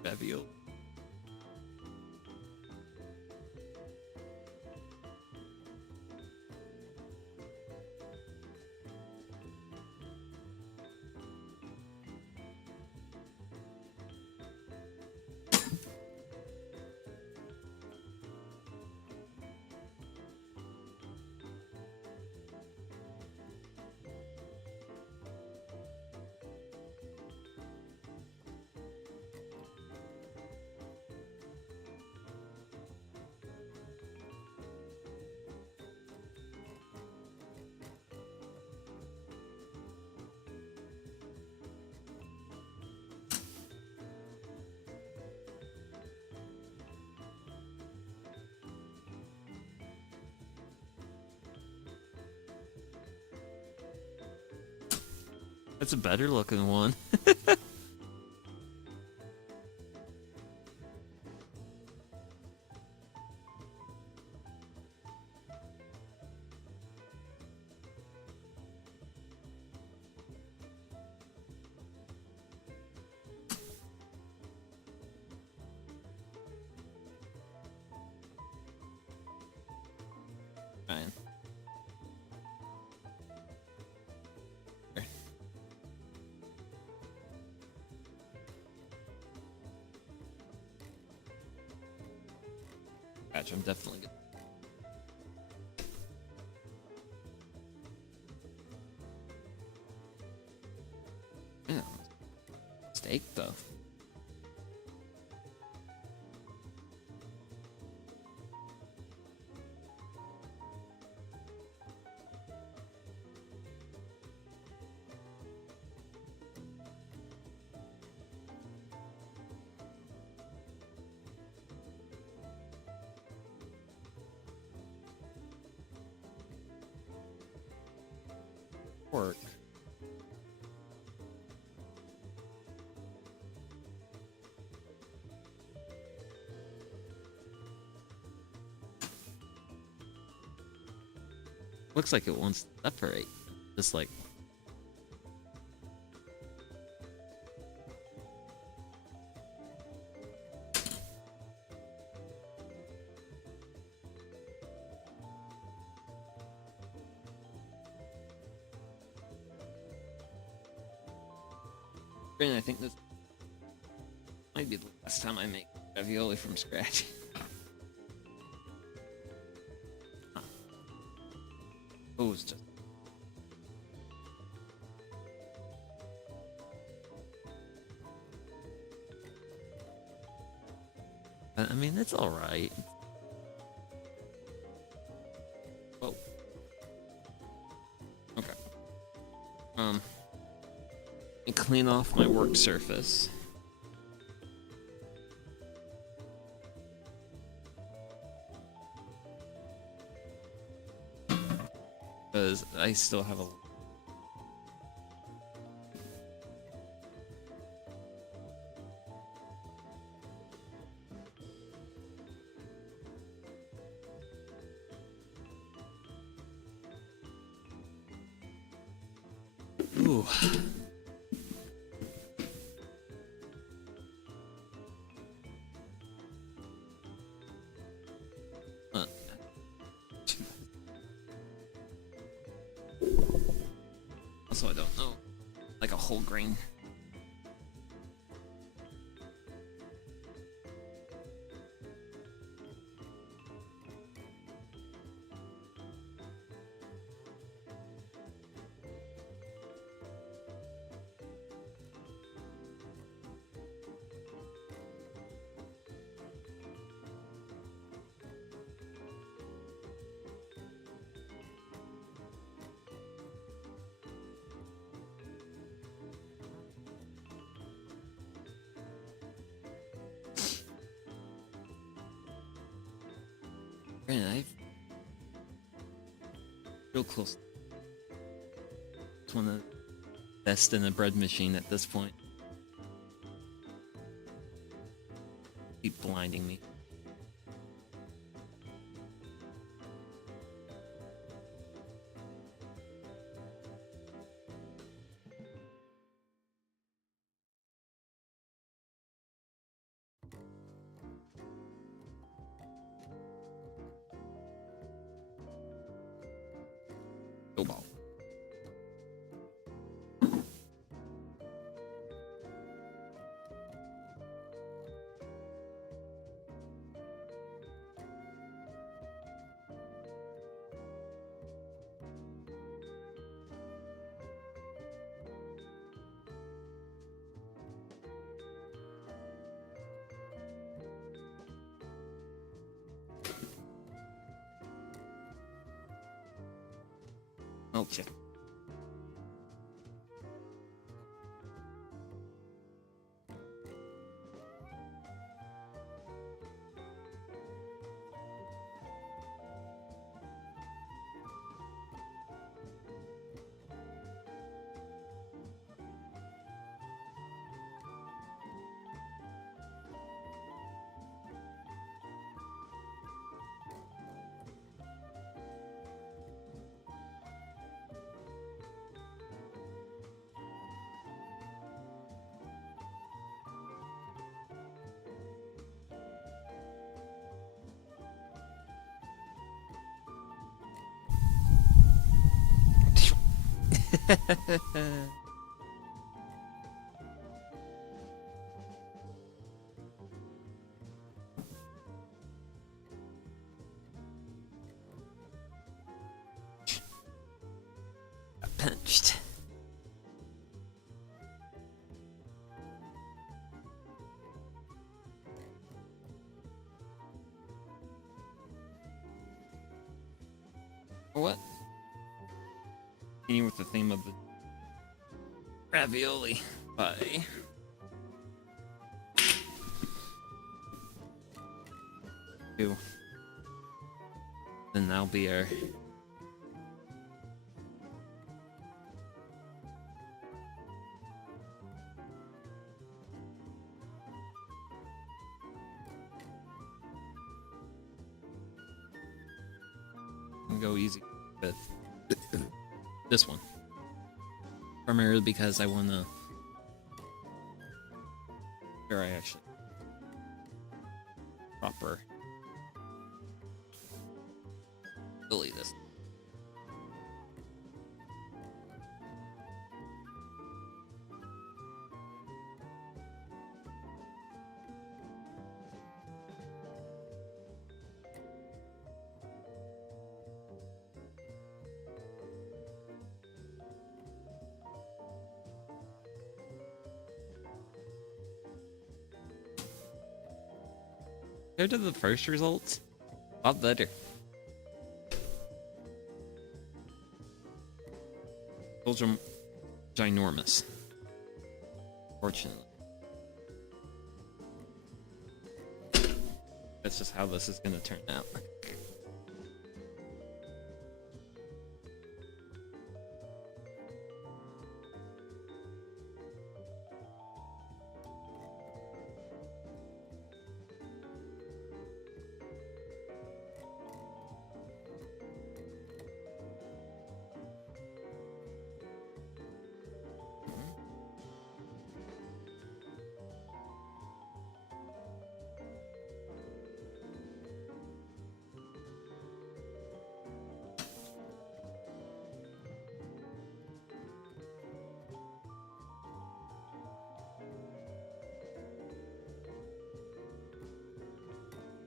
Ravioli. That's a better looking one. Fine. scratch. I'm definitely gonna. Yeah, steak though. Pork. Looks like it wants to separate. Just like. And I think this might be the last time I make ravioli from scratch. Huh. Oh, it's just. I mean, it's all right. Oh. Okay. And clean off my work surface. Because I still have a. Ooh. Also, I don't know. Like a whole grain. Great knife. Real close. It's one of the best in a bread machine at this point. Keep blinding me. Go ball. Okay. pinched. What? Continue with the theme of the ravioli. Bye. Two. Then that'll be our go easy with this one. Primarily because I want to sure I actually proper delete this. Compared to the first results, a lot better. Still ginormous. Fortunately. That's just how this is gonna turn out.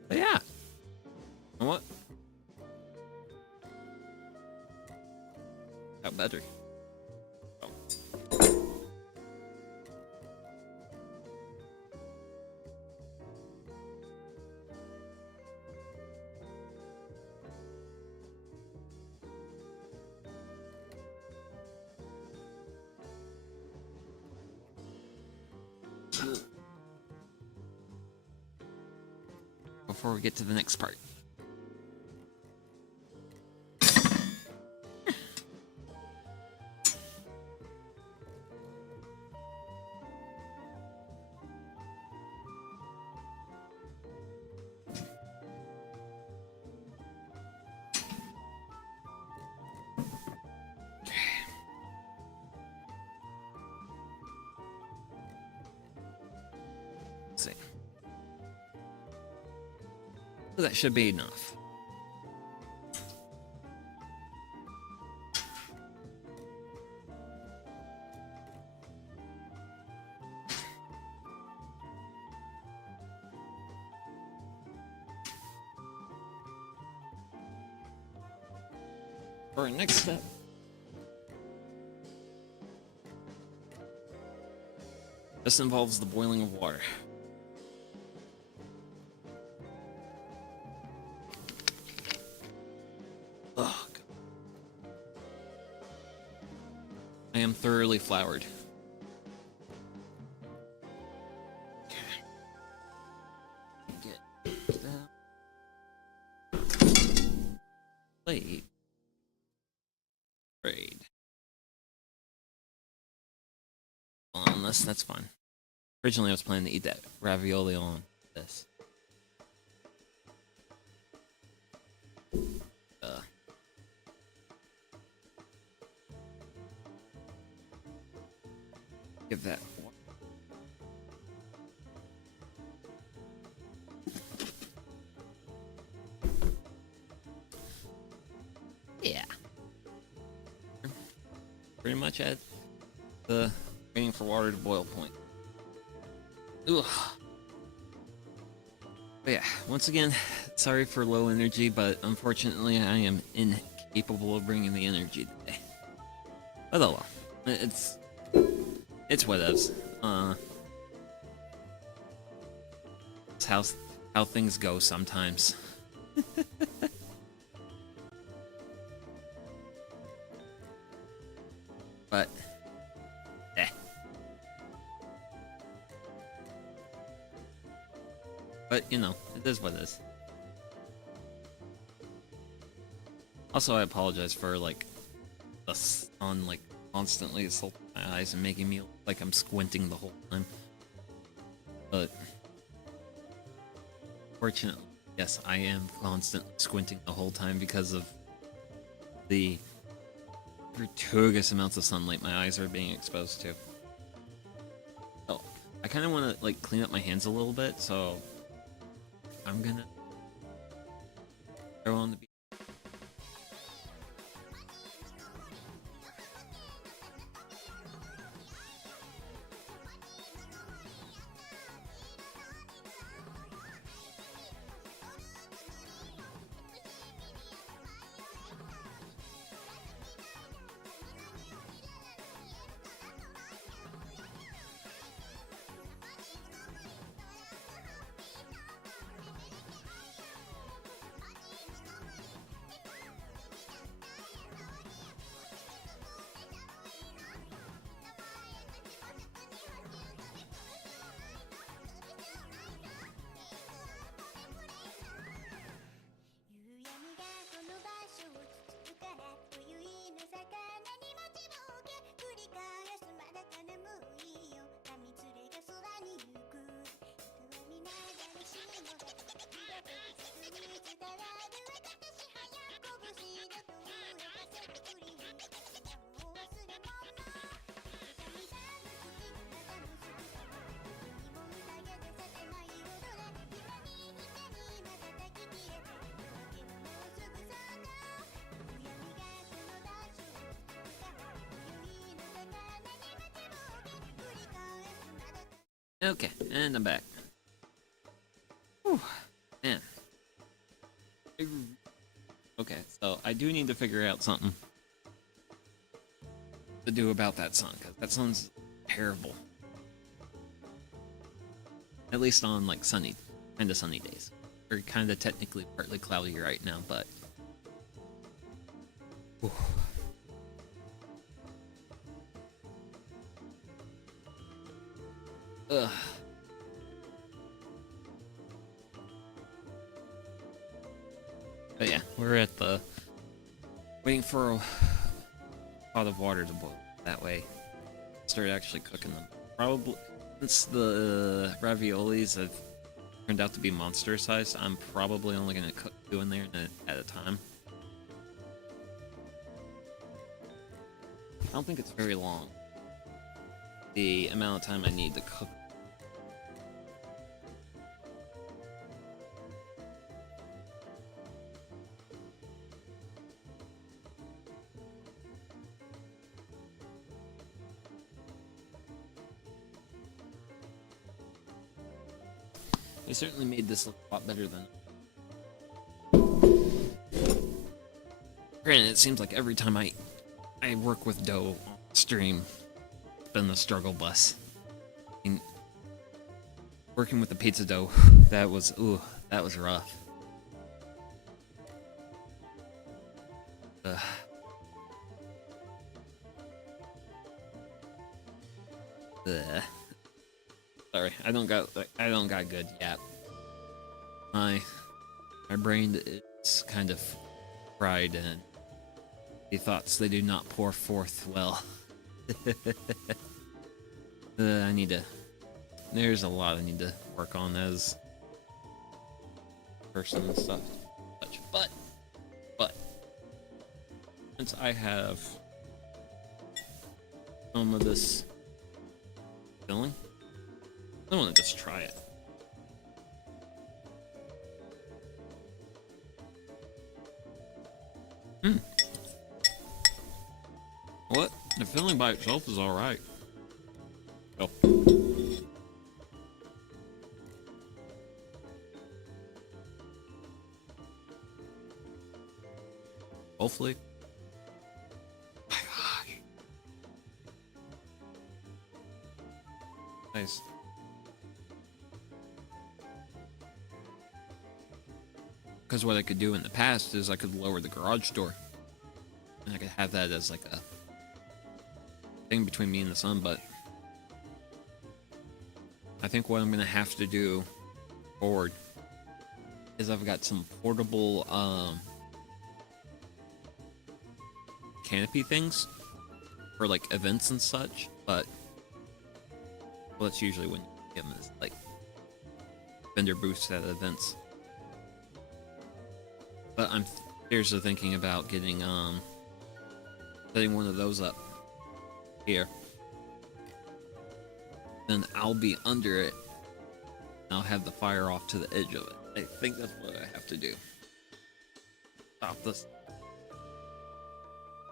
But yeah. You know what? Got better. Oh. Before we get to the next part. Let's see. That should be enough. For our next step, this involves the boiling of water. I am thoroughly floured. Get that plate. Trade. On this, that's fine. Originally, I was planning to eat that ravioli on this. Give that one. Yeah. Pretty much at the waiting for water to boil point. Ugh. But yeah, once again, sorry for low energy, but unfortunately I am incapable of bringing the energy today. But oh well. It's what it is. It's how things go sometimes. But But you know, it is what it is. Also, I apologize for like the sun like constantly assaulting my eyes and making me look like I'm squinting the whole time. But fortunately, yes, I am constantly squinting the whole time because of the gratuitous amounts of sunlight my eyes are being exposed to. So I kind of want to like clean up my hands a little bit, so I'm gonna go on the beach. Okay, and I'm back. Whew, man. Okay, so I do need to figure out something to do about that sun, because that sun's terrible. At least on, like, kinda sunny days. Or kinda technically partly cloudy right now, but... Whew. Ugh. But yeah, we're at the... waiting for a pot of water to boil. That way, start actually cooking them. Probably, since the raviolis have turned out to be monster sized, I'm probably only going to cook 2 in there at a time. I don't think it's very long. The amount of time I need to cook. They certainly made this look a lot better than... Granted, it seems like every time I work with dough on stream, it's been the struggle bus. I mean, working with the pizza dough, that was rough. Ugh. Sorry, I don't got good yap. My brain is kind of fried, and the thoughts, they do not pour forth well. I need to... There's a lot I need to work on as a person and stuff. But since I have some of this filling, I want to just try it. What? The filling by itself is alright. Oh. Hopefully. My gosh. Nice. Because what I could do in the past is I could lower the garage door. And I could have that as like a thing between me and the sun, but I think what I'm going to have to do forward is I've got some portable canopy things for like events and such, but well, that's usually when you get them as like vendor booths at events. But I'm seriously thinking about getting setting one of those up here. Then I'll be under it. I'll have the fire off to the edge of it. I think that's what I have to do. Stop this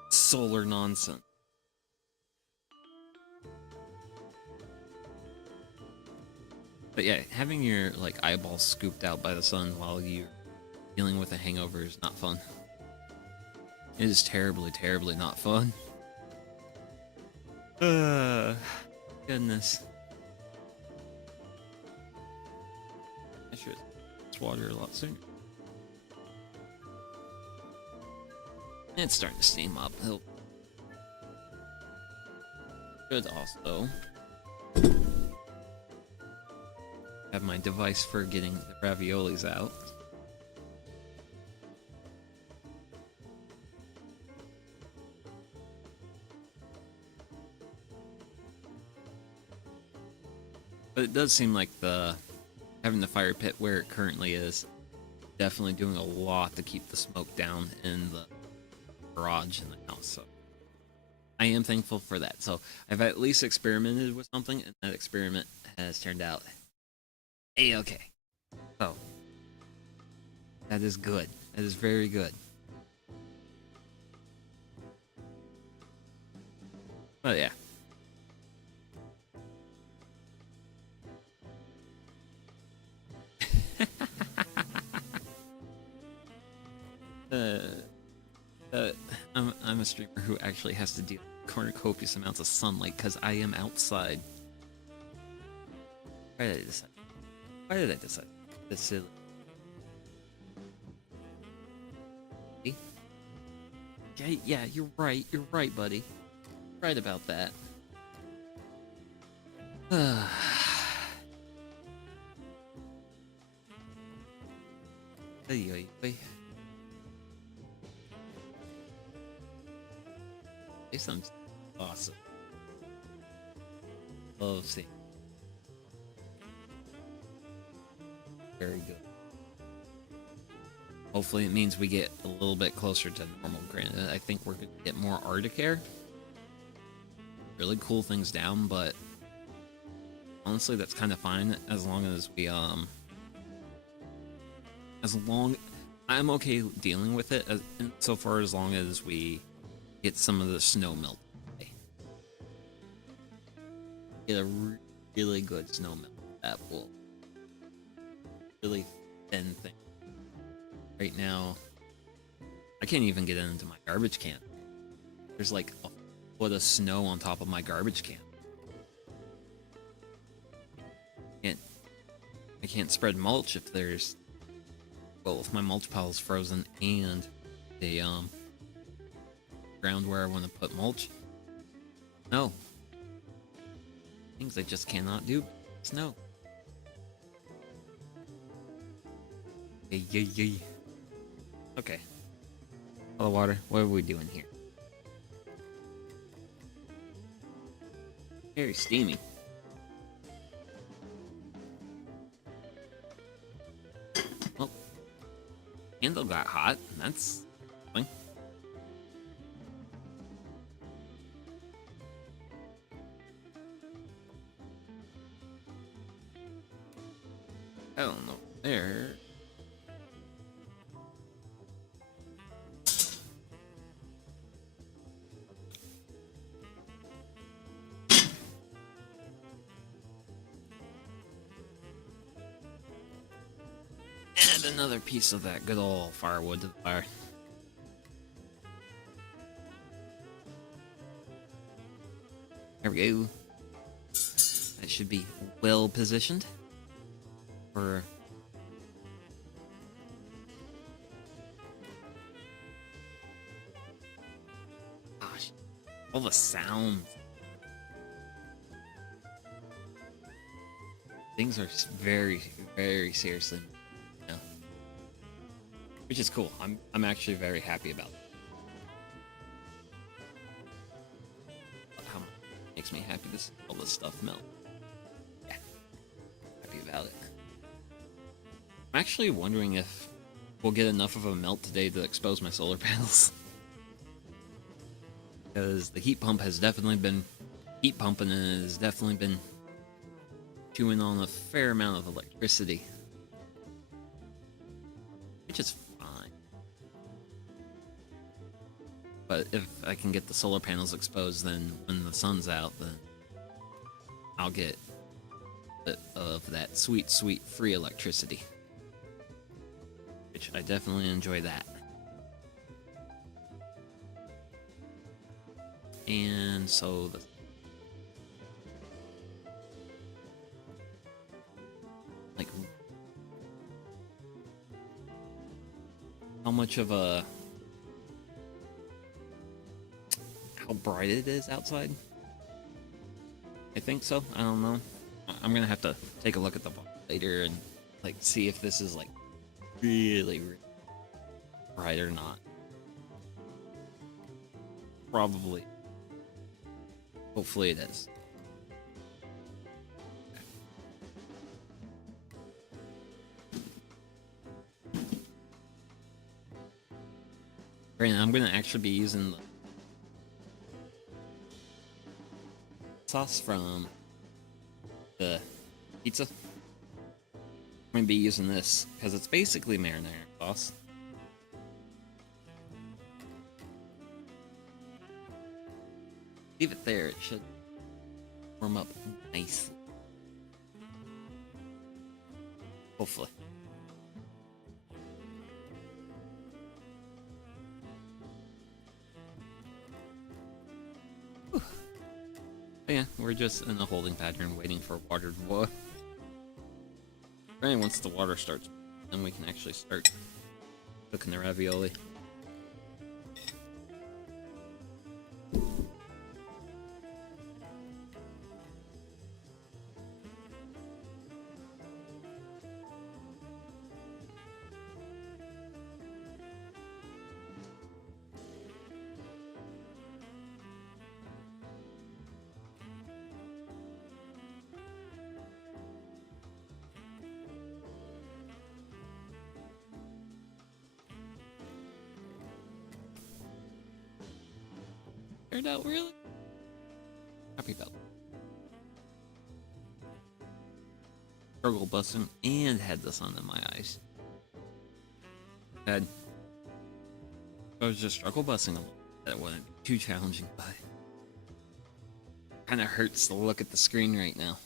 solar nonsense. But yeah, having your like eyeballs scooped out by the sun while you're dealing with a hangover is not fun. It is terribly, terribly not fun. Goodness. I should use water a lot sooner. It's starting to steam up. It'll... Should also have my device for getting the raviolis out. But it does seem like having the fire pit where it currently is definitely doing a lot to keep the smoke down in the garage in the house. So I am thankful for that. So I've at least experimented with something, and that experiment has turned out A-okay. So that is good. That is very good. But yeah. I'm a streamer who actually has to deal with cornucopious amounts of sunlight because I am outside. Why did I decide? Why did I decide this silly? Yeah, you're right. You're right, buddy. Right about that. This sounds awesome. Love seeing. Very good. Hopefully it means we get a little bit closer to normal. Granted, I think we're going to get more Arctic air. Really cool things down, but honestly that's kind of fine as long as we I'm okay dealing with it so far as long as we get some of the snow melt away. Get a really good snow melt that will really thin thing. Right now, I can't even get into my garbage can. There's like a foot of snow on top of my garbage can. I can't spread mulch if if my mulch pile is frozen and the ground where I want to put mulch. No. Things I just cannot do. Snow. Yay. Okay. Hello, water. What are we doing here? Very steamy. Well, candle got hot. That's fine. I don't know. There. And another piece of that good old firewood to the fire. There we go. That should be well positioned for... Gosh, all the sounds. Things are very, very seriously, you know, which is cool. I'm actually very happy about it. How makes me happy to see all this stuff melt. Yeah, happy about it. I'm actually wondering if we'll get enough of a melt today to expose my solar panels. Because the heat pump has definitely been heat pumping and has definitely been chewing on a fair amount of electricity, which is fine. But if I can get the solar panels exposed, then when the sun's out, then I'll get a bit of that sweet, sweet free electricity, which I definitely enjoy that. And so the like how much of a how bright it is outside. I think so. I don't know. I'm gonna have to take a look at the bar later and like see if this is like really, really bright or not. Probably. Hopefully it is. Right now, I'm gonna actually be using the sauce from the pizza. I'm gonna be using this because it's basically marinara sauce. Leave it there, it should warm up nicely. Hopefully. Whew. But yeah, we're just in a holding pattern waiting for water to boil. And once the water starts, then we can actually start cooking the ravioli. Turned out really happy about it. Struggle busting and had the sun in my eyes. I was just struggle busting a little bit. That wasn't too challenging, but kind of hurts to look at the screen right now.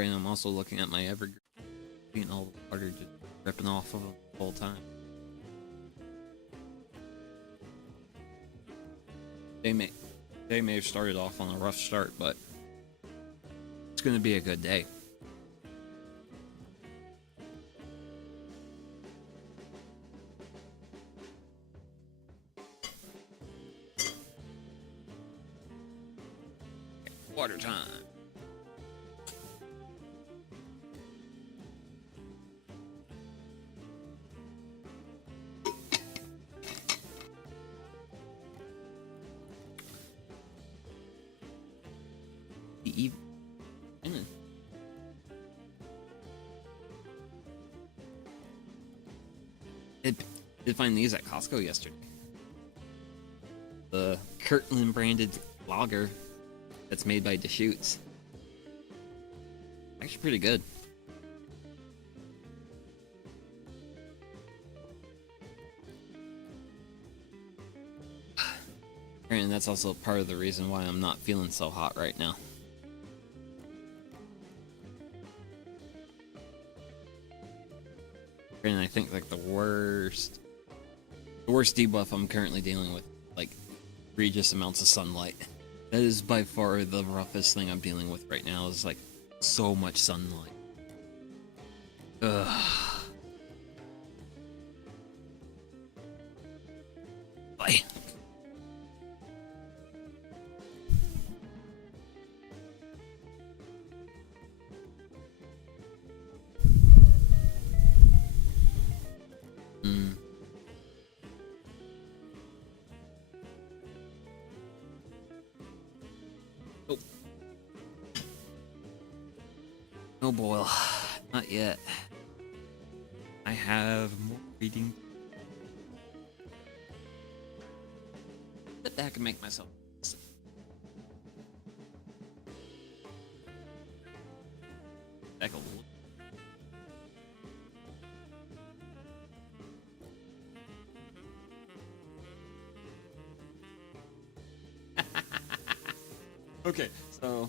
And I'm also looking at my evergreen and all the water just dripping off of them the whole time. They may have started off on a rough start, but it's going to be a good day. Water time. I did find these at Costco yesterday. The Kirtland branded lager that's made by Deschutes. Actually pretty good. And that's also part of the reason why I'm not feeling so hot right now. And I think like the worst debuff I'm currently dealing with, like egregious amounts of sunlight. That is by far the roughest thing I'm dealing with right now. Is like so much sunlight. Ugh. Bye. Oh. No boil. Not yet. I have more reading. Sit back and make myself. Back a little. Okay, so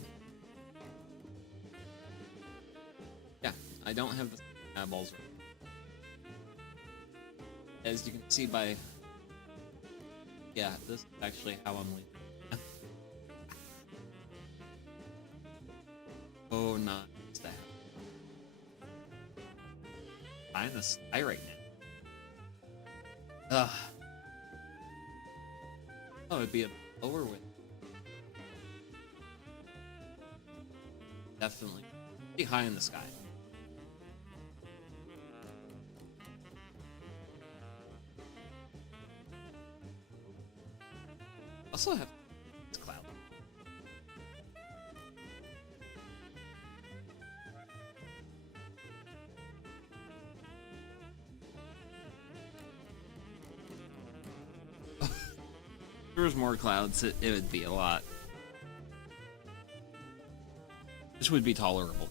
yeah, I don't have the eyeballs. As you can see by, yeah, this is actually how I'm leaving. Oh, not that. I'm in the sky right now. Ugh. Oh, it'd be a lower width. Definitely. Be high in the sky. Also have this cloud. If there was more clouds, it would be a lot. This would be tolerable.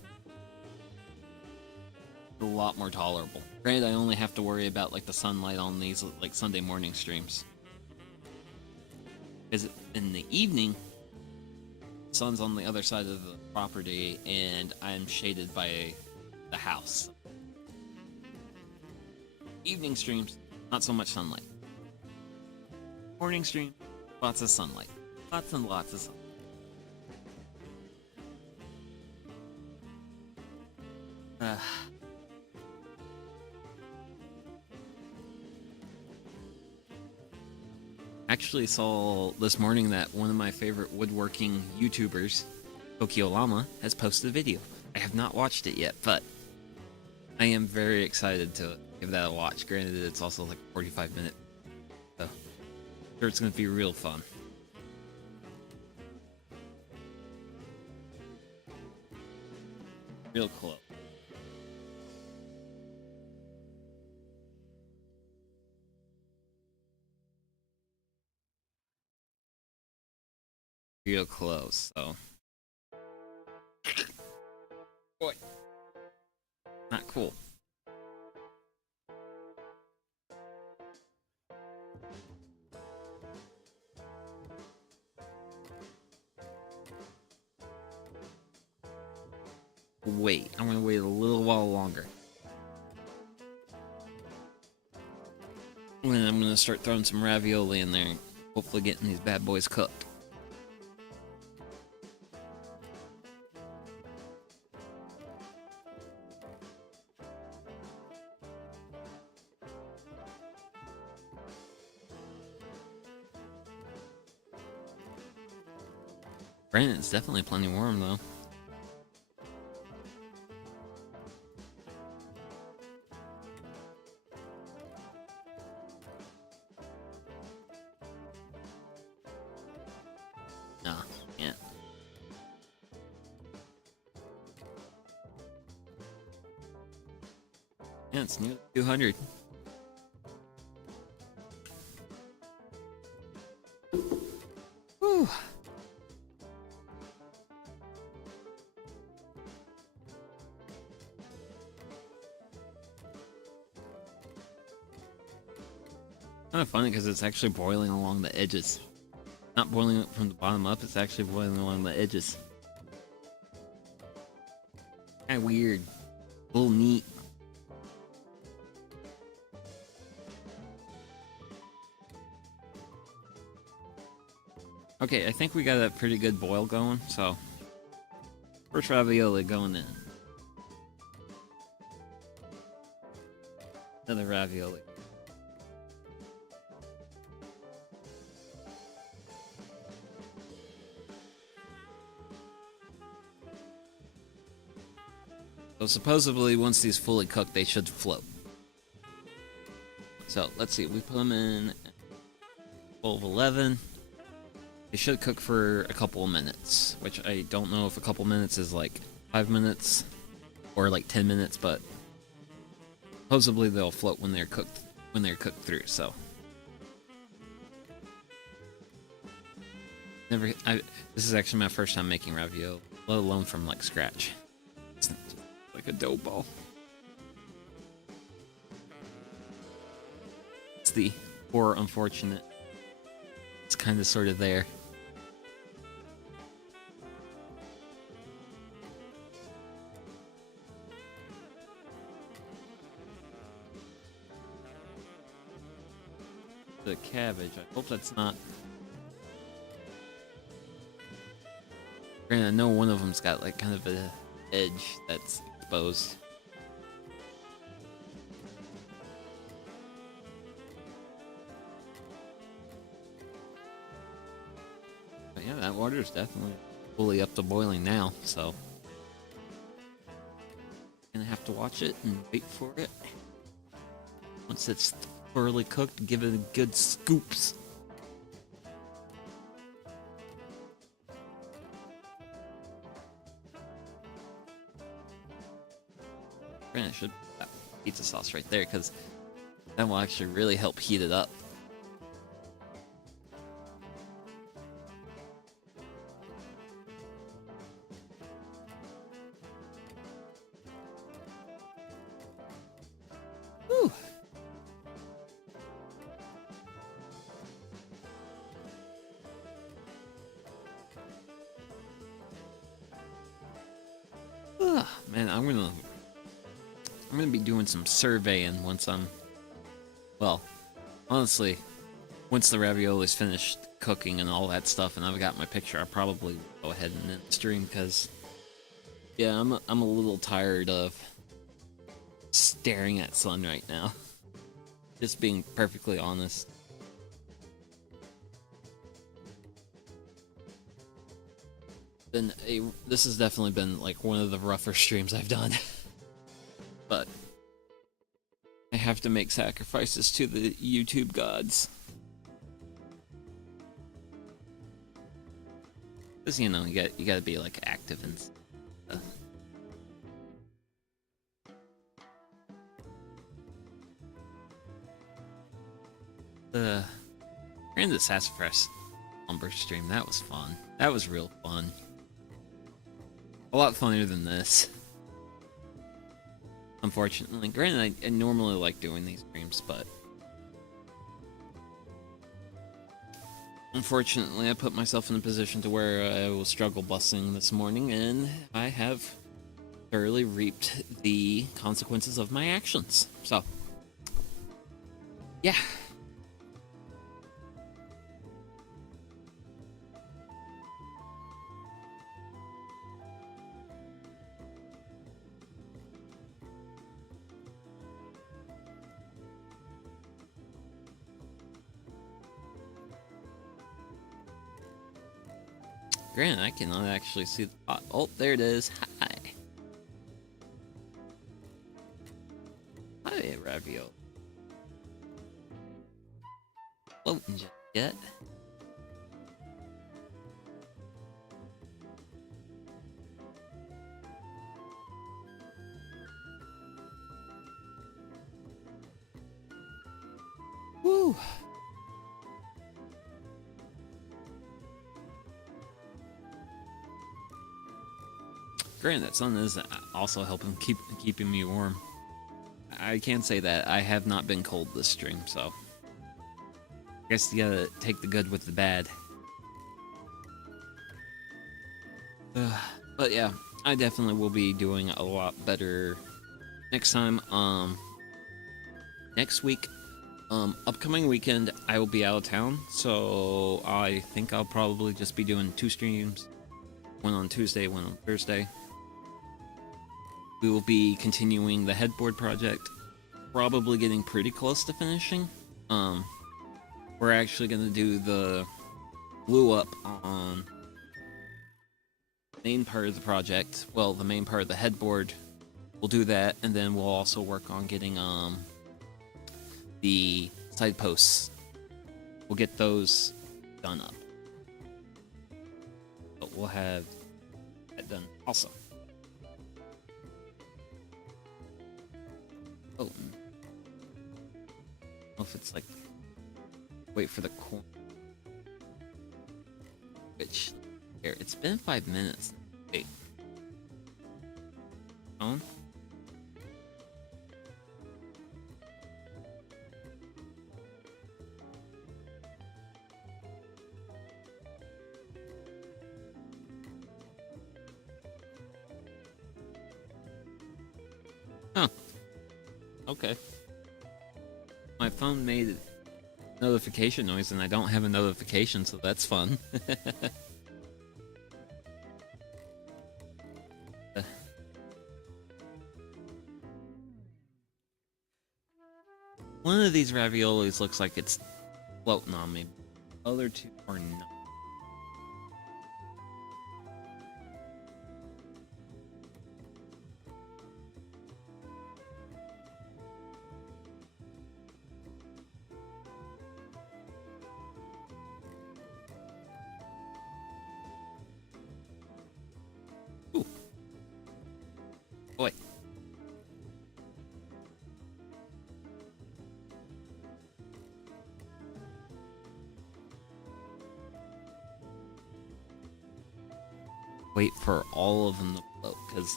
A lot more tolerable. Granted, I only have to worry about like the sunlight on these like Sunday morning streams. Because in the evening, the sun's on the other side of the property, and I'm shaded by the house. Evening streams, not so much sunlight. Morning stream, lots of sunlight. Lots and lots of sunlight. Actually saw this morning that one of my favorite woodworking YouTubers, Tokyo Llama, has posted a video. I have not watched it yet, but I am very excited to give that a watch. Granted, it's also like 45 minutes, so I'm sure it's going to be real fun. Real close. Real close, so. Boy. Not cool. Wait, I'm gonna wait a little while longer. And then I'm gonna start throwing some ravioli in there and hopefully getting these bad boys cooked. Brandon's definitely plenty warm though. Nah, yeah. Yeah, it's nearly 200. Whew. Kind of funny because it's actually boiling along the edges. Not boiling from the bottom up, it's actually boiling along the edges. Kind of weird. A little neat. Okay, I think we got a pretty good boil going, so first ravioli going in. Another ravioli. So supposedly, once these fully cooked, they should float. So let's see, we put them in 12:11. They should cook for a couple of minutes, which I don't know if a couple minutes is like 5 minutes or like 10 minutes, but supposedly they'll float when they're cooked through. So this is actually my first time making ravioli, let alone from like scratch. It's not just like a dough ball. It's the poor unfortunate. It's kind of sort of there. The cabbage. I hope that's not. Granted, I know one of them's got like kind of a edge that's exposed. But yeah, that water is definitely fully up to boiling now, so gonna have to watch it and wait for it. Once it's thoroughly cooked, give it a good scoops. I should put that pizza sauce right there, because that will actually really help heat it up. Whew. Man, I'm gonna be doing some surveying once well, honestly, once the ravioli's finished cooking and all that stuff, and I've got my picture, I'll probably go ahead and end the stream, because yeah, I'm a little tired of staring at sun right now. Just being perfectly honest. This has definitely been like one of the rougher streams I've done. But I have to make sacrifices to the YouTube gods. Because, you know, you gotta be like active and stuff. And the Sassafras Lumber stream, that was fun. That was real fun. A lot funnier than this. Unfortunately. Granted, I normally like doing these streams, but unfortunately I put myself in a position to where I will struggle busing this morning, and I have thoroughly reaped the consequences of my actions. So, yeah. Granted, I cannot actually see the pot. Oh, there it is. Hi. Hi, Ravioli. Floating just yet. Woo. Granted, that sun is also helping keeping me warm. I can't say that. I have not been cold this stream, so I guess you gotta take the good with the bad. But yeah, I definitely will be doing a lot better next time. Next week Upcoming weekend, I will be out of town, so I think I'll probably just be doing 2 streams. One on Tuesday, one on Thursday. We will be continuing the headboard project. Probably getting pretty close to finishing. We're actually gonna do the glue up on the main part of the project. Well, the main part of the headboard. We'll do that, and then we'll also work on getting the side posts. We'll get those done up. But we'll have that done also. Oh. I don't know if it's like wait for the corn. Which here, it's been 5 minutes. Wait. On? Huh. Okay. My phone made notification noise and I don't have a notification, so that's fun. One of these raviolis looks like it's floating on me. The other two are not. Ooh. Boy. Wait for all of them to float, because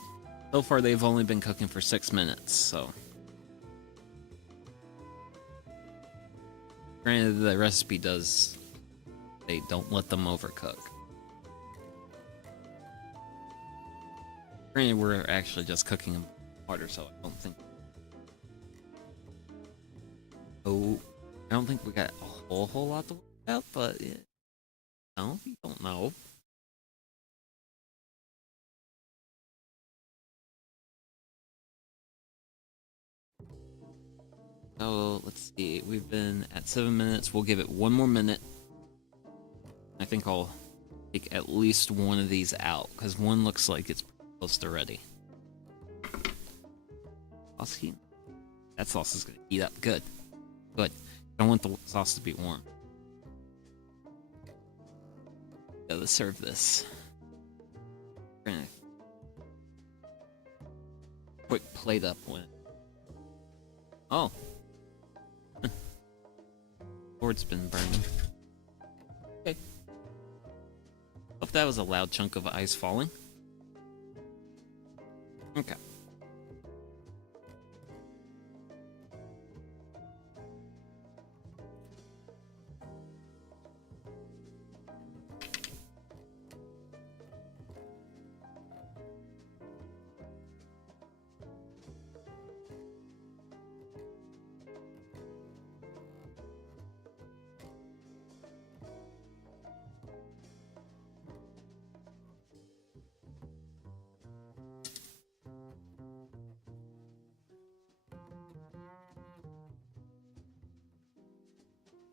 so far they've only been cooking for 6 minutes, so. Granted, the recipe does say don't let them overcook. Granted, we're actually just cooking them harder, so I don't think. Oh, I don't think we got a whole lot to work out, but yeah. No, you don't know. So let's see, we've been at 7 minutes. We'll give it 1 more minute. I think I'll take at least one of these out because one looks like it's close to ready. Sauce heat. That sauce is gonna heat up good. Good. I don't want the sauce to be warm. Gotta serve this. We're gonna quick plate up one. Oh. Board's been burning. Okay. Hope that was a loud chunk of ice falling. Okay.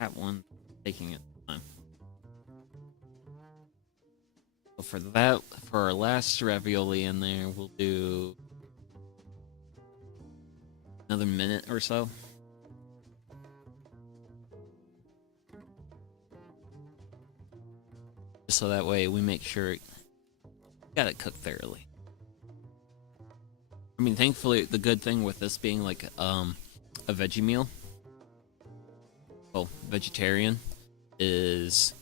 That one taking its time. So for that, for our last ravioli in there, we'll do another minute or so. Just so that way we make sure it got it cooked thoroughly. I mean, thankfully, the good thing with this being like a veggie meal, well, vegetarian, is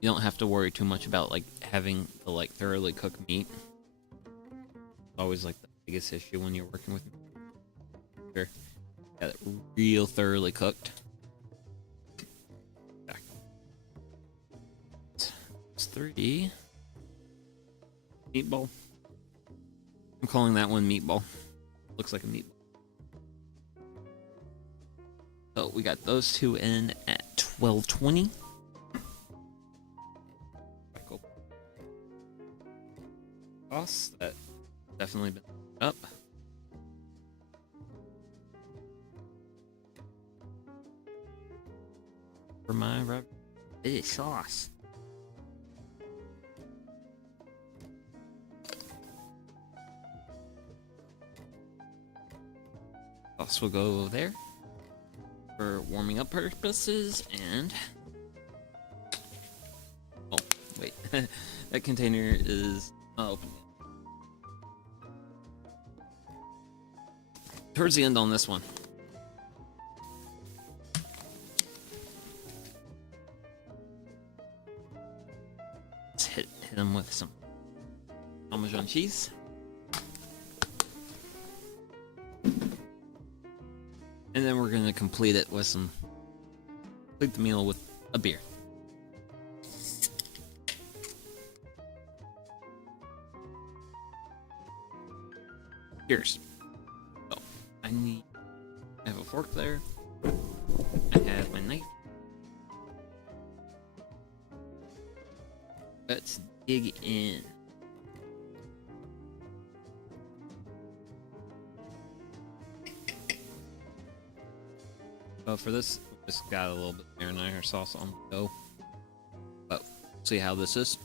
you don't have to worry too much about like having the like thoroughly cooked meat. It's always like the biggest issue when you're working with meat. Sure, got it real thoroughly cooked. It's 3D meatball. I'm calling that one meatball. Looks like a meatball. So we got those two in at 12:20. Costs that definitely been up. For my sauce. Sauce will go there for warming up purposes, and oh wait, that container is open. Towards the end on this one. Let's hit them with some Parmesan cheese. And then we're gonna complete it with complete the meal with a beer. Cheers. So, I have a fork there. I have my knife. Let's dig in. So for this, we just got a little bit of marinara sauce on the go. But see how this is.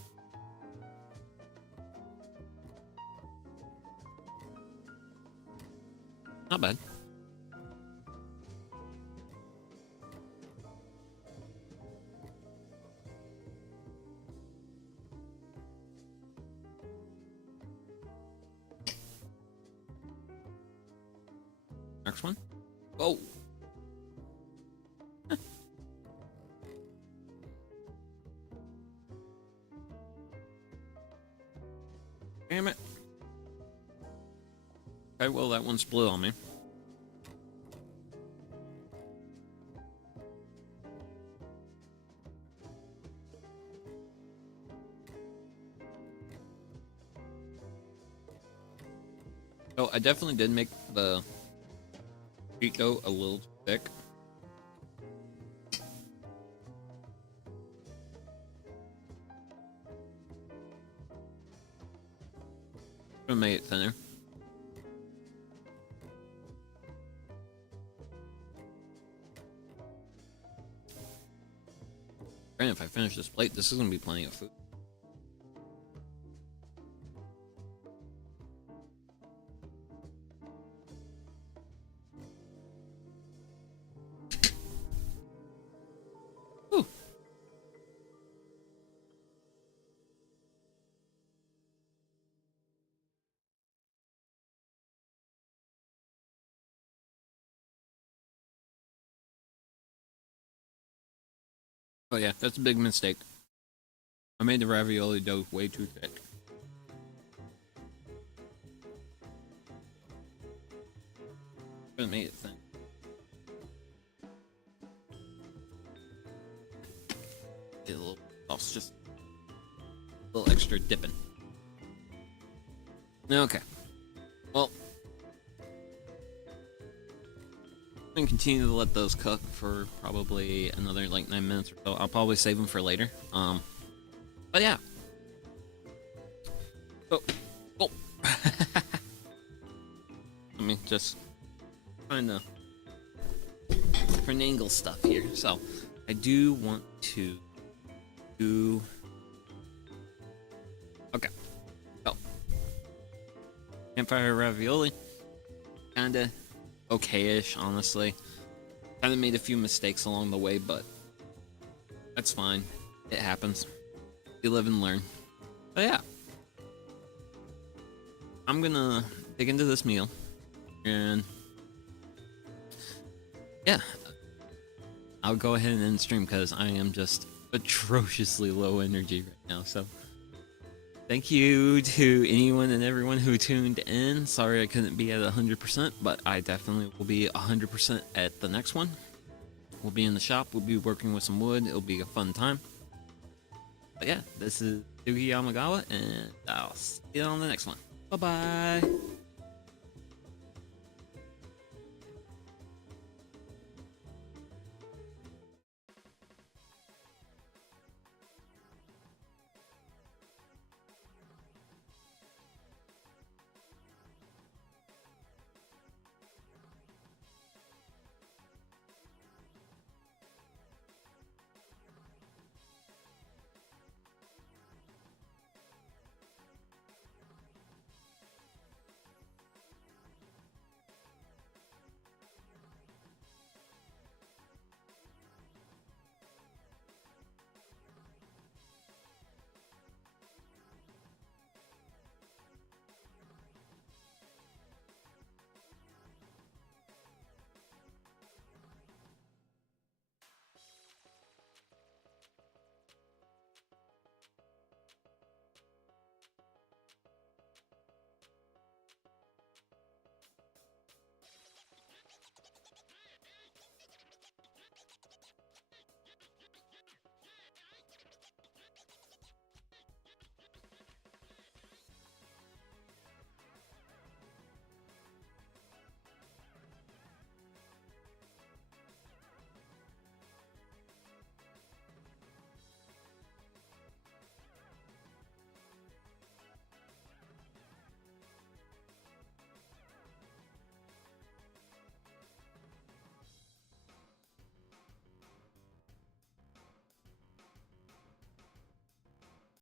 Not bad. Next one. Oh. Damn it. Okay, well, that one split on me. So I definitely did make the sheet dough a little too thick. I made it thinner. And if I finish this plate, this is gonna be plenty of food. Whew. Oh yeah, that's a big mistake. I made the ravioli dough way too thick. I made it thin. Get a little sauce, just a little extra dipping. Okay. Well, I'm gonna continue to let those cook for probably another like 9 minutes or so. I'll probably save them for later. But yeah. Oh. I mean, just trying to finagle stuff here. So, I do want to do. Okay. So, Campfire ravioli, kinda okay-ish, honestly. Kinda made a few mistakes along the way, but that's fine. It happens. You live and learn. But yeah. I'm gonna dig into this meal. And yeah. I'll go ahead and end stream because I am just atrociously low energy right now, so thank you to anyone and everyone who tuned in. Sorry I couldn't be at 100%, but I definitely will be 100% at the next one. We'll be in the shop, we'll be working with some wood, it'll be a fun time. But yeah, this is Yugi Yamagawa, and I'll see you on the next one. Bye-bye!